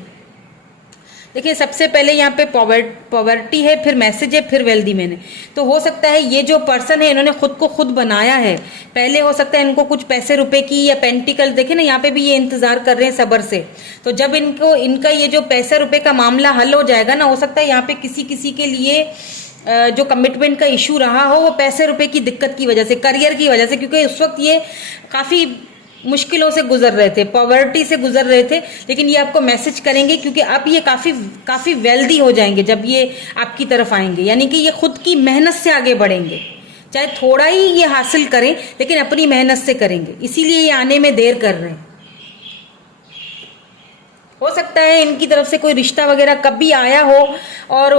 देखिए सबसे पहले यहाँ पे पॉवर्टी है, फिर मैसेज है, फिर वेल्दी मैन है। तो हो सकता है ये जो पर्सन है इन्होंने खुद को खुद बनाया है। पहले हो सकता है इनको कुछ पैसे रुपए की या पेंटिकल, देखे ना यहाँ पे भी ये इंतजार कर रहे हैं सब्र से। तो जब इनको इनका ये जो पैसे रुपए का मामला हल हो जाएगा ना, हो सकता है यहाँ पे किसी किसी के लिए जो कमिटमेंट का इशू रहा हो वो पैसे रुपए की दिक्कत की वजह से, करियर की वजह से, क्योंकि उस वक्त ये काफी मुश्किलों से गुजर रहे थे, पॉवर्टी से गुजर रहे थे। लेकिन ये आपको मैसेज करेंगे क्योंकि अब ये काफी वेल्दी हो जाएंगे जब ये आपकी तरफ आएंगे। यानी कि ये खुद की मेहनत से आगे बढ़ेंगे, चाहे थोड़ा ही ये हासिल करें लेकिन अपनी मेहनत से करेंगे, इसीलिए ये आने में देर कर रहे हैं। हो सकता है इनकी तरफ से कोई रिश्ता वगैरह कभी आया हो और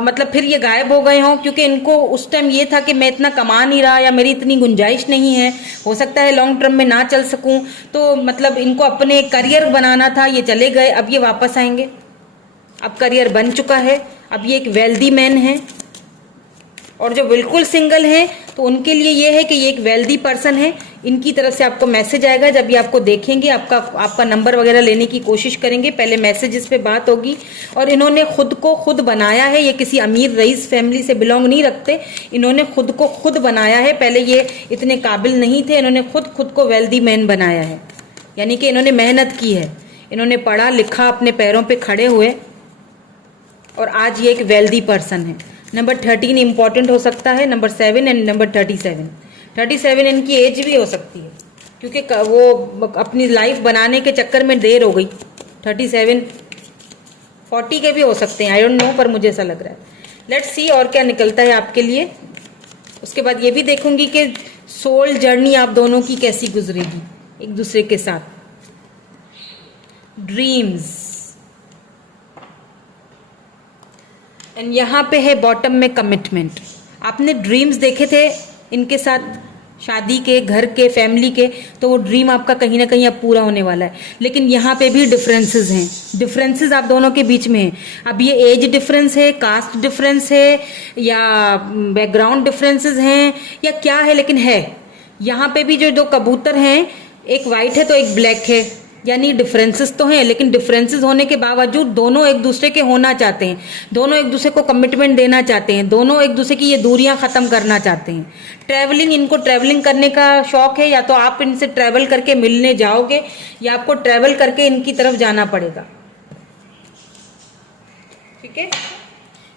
मतलब फिर ये गायब हो गए हों, क्योंकि इनको उस टाइम ये था कि मैं इतना कमा नहीं रहा या मेरी इतनी गुंजाइश नहीं है, हो सकता है लॉन्ग टर्म में ना चल सकूं, तो मतलब इनको अपने करियर बनाना था, ये चले गए। अब ये वापस आएंगे, अब करियर बन चुका है, अब ये एक वेल्दी मैन है। और जो बिल्कुल सिंगल हैं तो उनके लिए ये है कि ये एक वेल्दी पर्सन है। इनकी तरफ से आपको मैसेज आएगा, जब ये आपको देखेंगे आपका नंबर वगैरह लेने की कोशिश करेंगे। पहले मैसेजेस पे बात होगी। और इन्होंने खुद को खुद बनाया है, ये किसी अमीर रईस फैमिली से बिलोंग नहीं रखते, इन्होंने खुद को खुद बनाया है। पहले ये इतने काबिल नहीं थे, इन्होंने खुद को वेल्दी मैन बनाया है, यानी कि इन्होंने मेहनत की है, इन्होंने पढ़ा लिखा, अपने पैरों पे खड़े हुए और आज ये एक वेल्दी पर्सन है। नंबर 13 इंपॉर्टेंट हो सकता है, नंबर 7 एंड नंबर 37 इनकी एज भी हो सकती है, क्योंकि वो अपनी लाइफ बनाने के चक्कर में देर हो गई। 37 40 के भी हो सकते हैं, आई डोंट नो, पर मुझे ऐसा लग रहा है। लेट्स सी और क्या निकलता है आपके लिए। उसके बाद ये भी देखूंगी कि सोल जर्नी आप दोनों की कैसी गुजरेगी एक दूसरे के साथ। ड्रीम्स, एंड यहाँ पे है बॉटम में कमिटमेंट। आपने ड्रीम्स देखे थे इनके साथ, शादी के, घर के, फैमिली के, तो वो ड्रीम आपका कहीं ना कहीं अब पूरा होने वाला है। लेकिन यहाँ पे भी डिफरेंसेस हैं, डिफरेंसेस आप दोनों के बीच में हैं। अब ये एज डिफरेंस है, कास्ट डिफरेंस है, या बैकग्राउंड डिफरेंसेस हैं, या क्या है, लेकिन है। यहाँ पे भी जो दो कबूतर हैं, एक वाइट है तो एक ब्लैक है, यानी डिफरेंसेस तो हैं, लेकिन डिफरेंसेस होने के बावजूद दोनों एक दूसरे के होना चाहते हैं, दोनों एक दूसरे को कमिटमेंट देना चाहते हैं, दोनों एक दूसरे की ये दूरियां खत्म करना चाहते हैं। ट्रैवलिंग, इनको ट्रैवलिंग करने का शौक है, या तो आप इनसे ट्रैवल करके मिलने जाओगे या आपको ट्रैवल करके इनकी तरफ जाना पड़ेगा। ठीक है,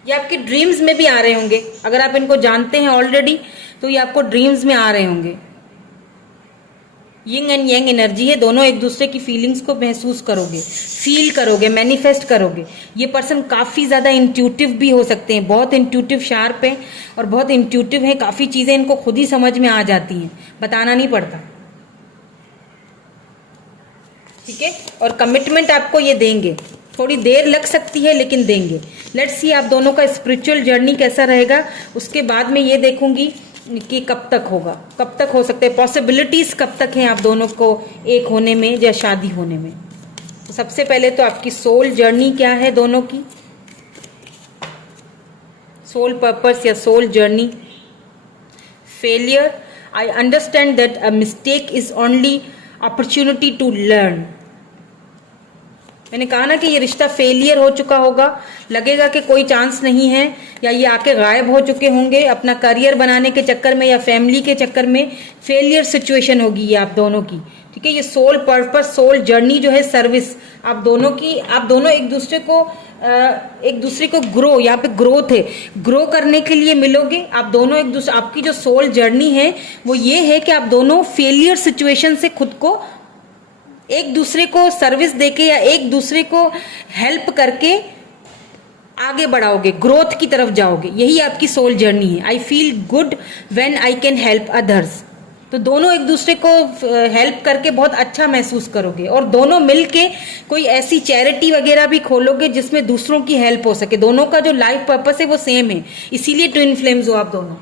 ये आपकी ड्रीम्स में भी आ रहे होंगे, अगर आप इनको जानते हैं ऑलरेडी तो ये आपको ड्रीम्स में आ रहे होंगे। यिंग एंड यांग एनर्जी है, दोनों एक दूसरे की फीलिंग्स को महसूस करोगे, फील करोगे, मैनिफेस्ट करोगे। ये पर्सन काफ़ी ज़्यादा इंट्यूटिव भी हो सकते हैं, बहुत इंट्यूटिव शार्प है और बहुत इंट्यूटिव है, काफ़ी चीज़ें इनको खुद ही समझ में आ जाती हैं, बताना नहीं पड़ता। ठीक है, और कमिटमेंट आपको ये देंगे, थोड़ी देर लग सकती है लेकिन देंगे। लेट्स सी आप दोनों का स्पिरिचुअल जर्नी कैसा रहेगा। उसके बाद में ये देखूंगी कि कब तक होगा, कब तक हो सकते हैं, पॉसिबिलिटीज कब तक हैं आप दोनों को एक होने में या शादी होने में। तो सबसे पहले तो आपकी सोल जर्नी क्या है दोनों की, सोल पर्पस या soul journey. Failure, I understand that a mistake is only opportunity to learn. मैंने कहा ना कि ये रिश्ता फेलियर हो चुका होगा, लगेगा कि कोई चांस नहीं है, या ये आके गायब हो चुके होंगे अपना करियर बनाने के चक्कर में या फैमिली के चक्कर में। फेलियर सिचुएशन होगी ये आप दोनों की। ठीक है, ये सोल पर्पस, सोल जर्नी जो है, सर्विस आप दोनों की, आप दोनों एक दूसरे को ग्रो, यहाँ पे ग्रोथ है, ग्रो करने के लिए मिलोगे आप दोनों एक दूसरे। आपकी जो सोल जर्नी है वो ये है कि आप दोनों फेलियर सिचुएशन से खुद को एक दूसरे को सर्विस देके या एक दूसरे को हेल्प करके आगे बढ़ाओगे, ग्रोथ की तरफ जाओगे। यही आपकी सोल जर्नी है। I feel good when I can help others. तो दोनों एक दूसरे को हेल्प करके बहुत अच्छा महसूस करोगे, और दोनों मिलके कोई ऐसी चैरिटी वगैरह भी खोलोगे जिसमें दूसरों की हेल्प हो सके। दोनों का जो लाइफ पर्पस है वो सेम है, इसीलिए ट्विन फ्लेम्स हो आप दोनों।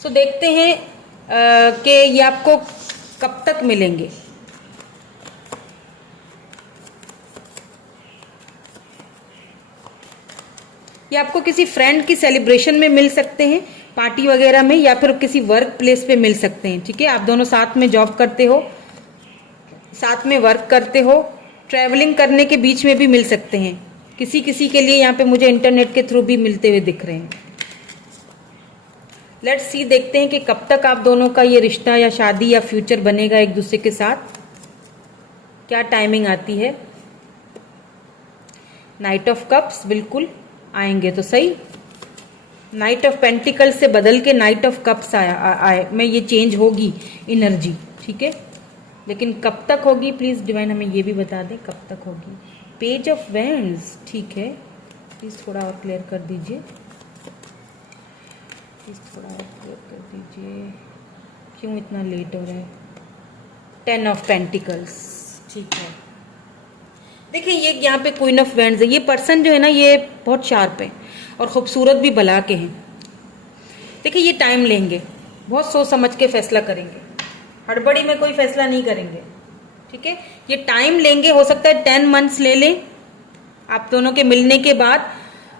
सो देखते हैं कि ये आपको कब तक मिलेंगे। ये आपको किसी फ्रेंड की सेलिब्रेशन में मिल सकते हैं, पार्टी वगैरह में, या फिर किसी वर्क प्लेस पे मिल सकते हैं। ठीक है, आप दोनों साथ में जॉब करते हो साथ में वर्क करते हो, ट्रैवलिंग करने के बीच में भी मिल सकते हैं। किसी किसी के लिए यहाँ पे मुझे इंटरनेट के थ्रू भी मिलते हुए दिख रहे हैं। लेट्स सी, देखते हैं कि कब तक आप दोनों का ये रिश्ता या शादी या फ्यूचर बनेगा एक दूसरे के साथ, क्या टाइमिंग आती है। नाइट ऑफ कप्स, बिल्कुल आएंगे तो सही। नाइट ऑफ पेंटिकल से बदल के नाइट ऑफ कप्स आए में ये चेंज होगी एनर्जी, ठीक है। लेकिन कब तक होगी, प्लीज डिवाइन हमें ये भी बता दें कब तक होगी। पेज ऑफ वेंड्स, ठीक है, प्लीज थोड़ा और क्लियर कर दीजिए, प्लीज थोड़ा और क्लियर कर दीजिए, क्यों इतना लेट हो रहा है। 10 ऑफ पेंटिकल्स, ठीक है। देखिए ये यहाँ पे क्वीन ऑफ वेंड्स है। ये पर्सन जो है ना, ये बहुत शार्प है और खूबसूरत भी भला के हैं। देखिए ये टाइम लेंगे, बहुत सोच समझ के फैसला करेंगे, हड़बड़ी में कोई फैसला नहीं करेंगे, ठीक है। ये टाइम लेंगे, हो सकता है 10 मंथ्स ले लें आप दोनों के मिलने के बाद।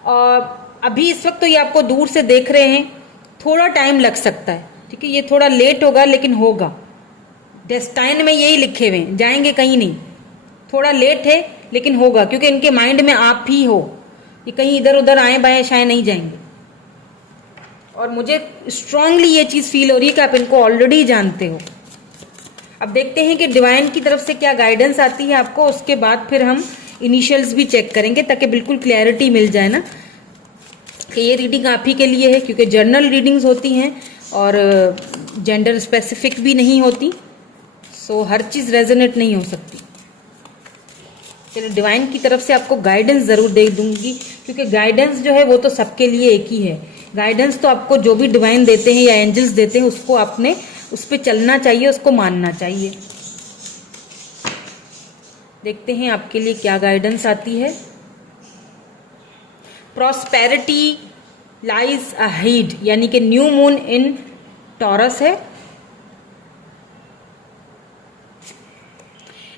और अभी इस वक्त तो ये आपको दूर से देख रहे हैं, थोड़ा टाइम लग सकता है, ठीक है। ये थोड़ा लेट होगा लेकिन होगा। डेस्टाइन में यही लिखे हुए हैं, जाएंगे कहीं नहीं। थोड़ा लेट है लेकिन होगा, क्योंकि इनके माइंड में आप ही हो। ये कहीं इधर उधर आए बाएं शायद नहीं जाएंगे। और मुझे स्ट्रांगली ये चीज फील हो रही है कि आप इनको ऑलरेडी जानते हो। अब देखते हैं कि डिवाइन की तरफ से क्या गाइडेंस आती है आपको, उसके बाद फिर हम इनिशियल्स भी चेक करेंगे ताकि बिल्कुल क्लैरिटी मिल जाए ना कि ये रीडिंग आप ही के लिए है। क्योंकि जर्नल रीडिंग्स होती हैं और जेंडर स्पेसिफिक भी नहीं होती, सो हर चीज़ रेजोनेट नहीं हो सकती। चलिए डिवाइन की तरफ से आपको गाइडेंस ज़रूर दे दूंगी, क्योंकि गाइडेंस जो है वो तो सबके लिए एक ही है। गाइडेंस तो आपको जो भी डिवाइन देते हैं या एंजल्स देते हैं उसको आपने उस पर चलना चाहिए, उसको मानना चाहिए। देखते हैं आपके लिए क्या गाइडेंस आती है। प्रॉस्पेरिटी लाइज अहेड, यानी कि न्यू मून इन टॉरस है।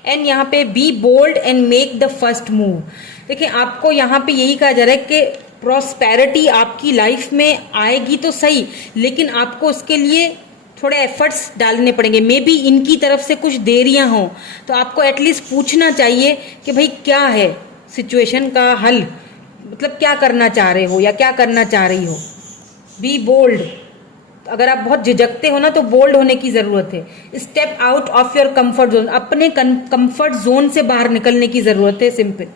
एंड यहाँ पे be bold and make the first move. देखिए आपको यहाँ पे यही कहा जा रहा है कि प्रॉस्पेरिटी आपकी लाइफ में आएगी तो सही, लेकिन आपको उसके लिए थोड़े एफर्ट्स डालने पड़ेंगे। मे बी इनकी तरफ से कुछ देरियां हों, तो आपको एटलीस्ट पूछना चाहिए कि भाई क्या है सिचुएशन का हल, मतलब क्या करना चाह रहे हो या क्या करना चाह रही हो। बी बोल्ड, अगर आप बहुत झिझकते हो ना तो बोल्ड होने की जरूरत है। Step out of your comfort zone, अपने कंफर्ट जोन से बाहर निकलने की जरूरत है। सिंपल,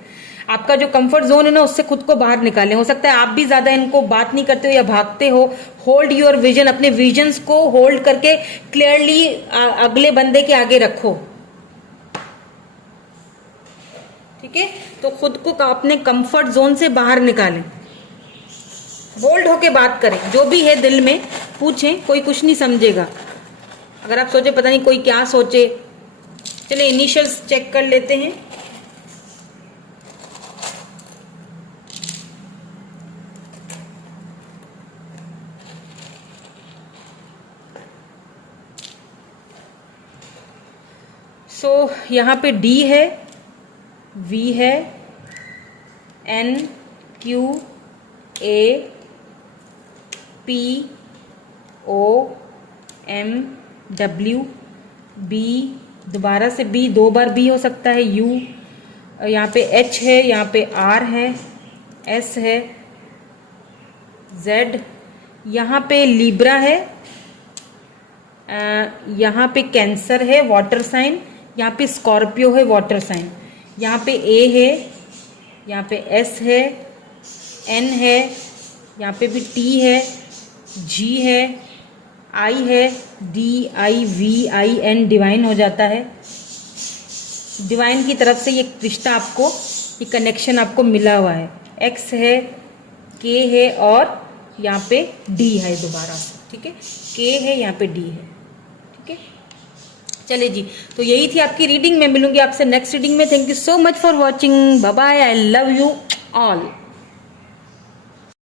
आपका जो कंफर्ट जोन है ना उससे खुद को बाहर निकालें। हो सकता है आप भी ज्यादा इनको बात नहीं करते हो या भागते हो। होल्ड योर विजन, अपने विजन्स को होल्ड करके क्लियरली अगले बंदे के आगे रखो, ठीक है। तो खुद को अपने कंफर्ट जोन से बाहर निकालें, बोल्ड होके बात करें, जो भी है दिल में पूछें, कोई कुछ नहीं समझेगा। अगर आप सोचे पता नहीं कोई क्या सोचे। चलिए इनिशियल्स चेक कर लेते हैं। सो यहाँ पे डी है, वी है, एन, क्यू, ए, पी, ओ, एम, डब्ल्यू, बी, दोबारा से बी, 2 बार बी हो सकता है, यू, यहाँ पे एच है, यहाँ पे आर है, एस है, जेड, यहाँ पे लिब्रा है, यहाँ पे कैंसर है वाटर साइन, यहाँ पे स्कॉर्पियो है वाटर साइन, यहाँ पे ए है, यहाँ पे एस है, एन है, यहाँ पे भी टी है, जी है, आई है, D I V I N divine हो जाता है। डिवाइन की तरफ से ये रिश्ता आपको, ये कनेक्शन आपको मिला हुआ है। एक्स है, के है और यहाँ पे डी है दोबारा से, ठीक है। के है, यहाँ पे डी है, ठीक है। चलिए जी, तो यही थी आपकी रीडिंग। मैं मिलूंगी आपसे नेक्स्ट रीडिंग में। Thank you so much for watching. Bye bye, I love you all.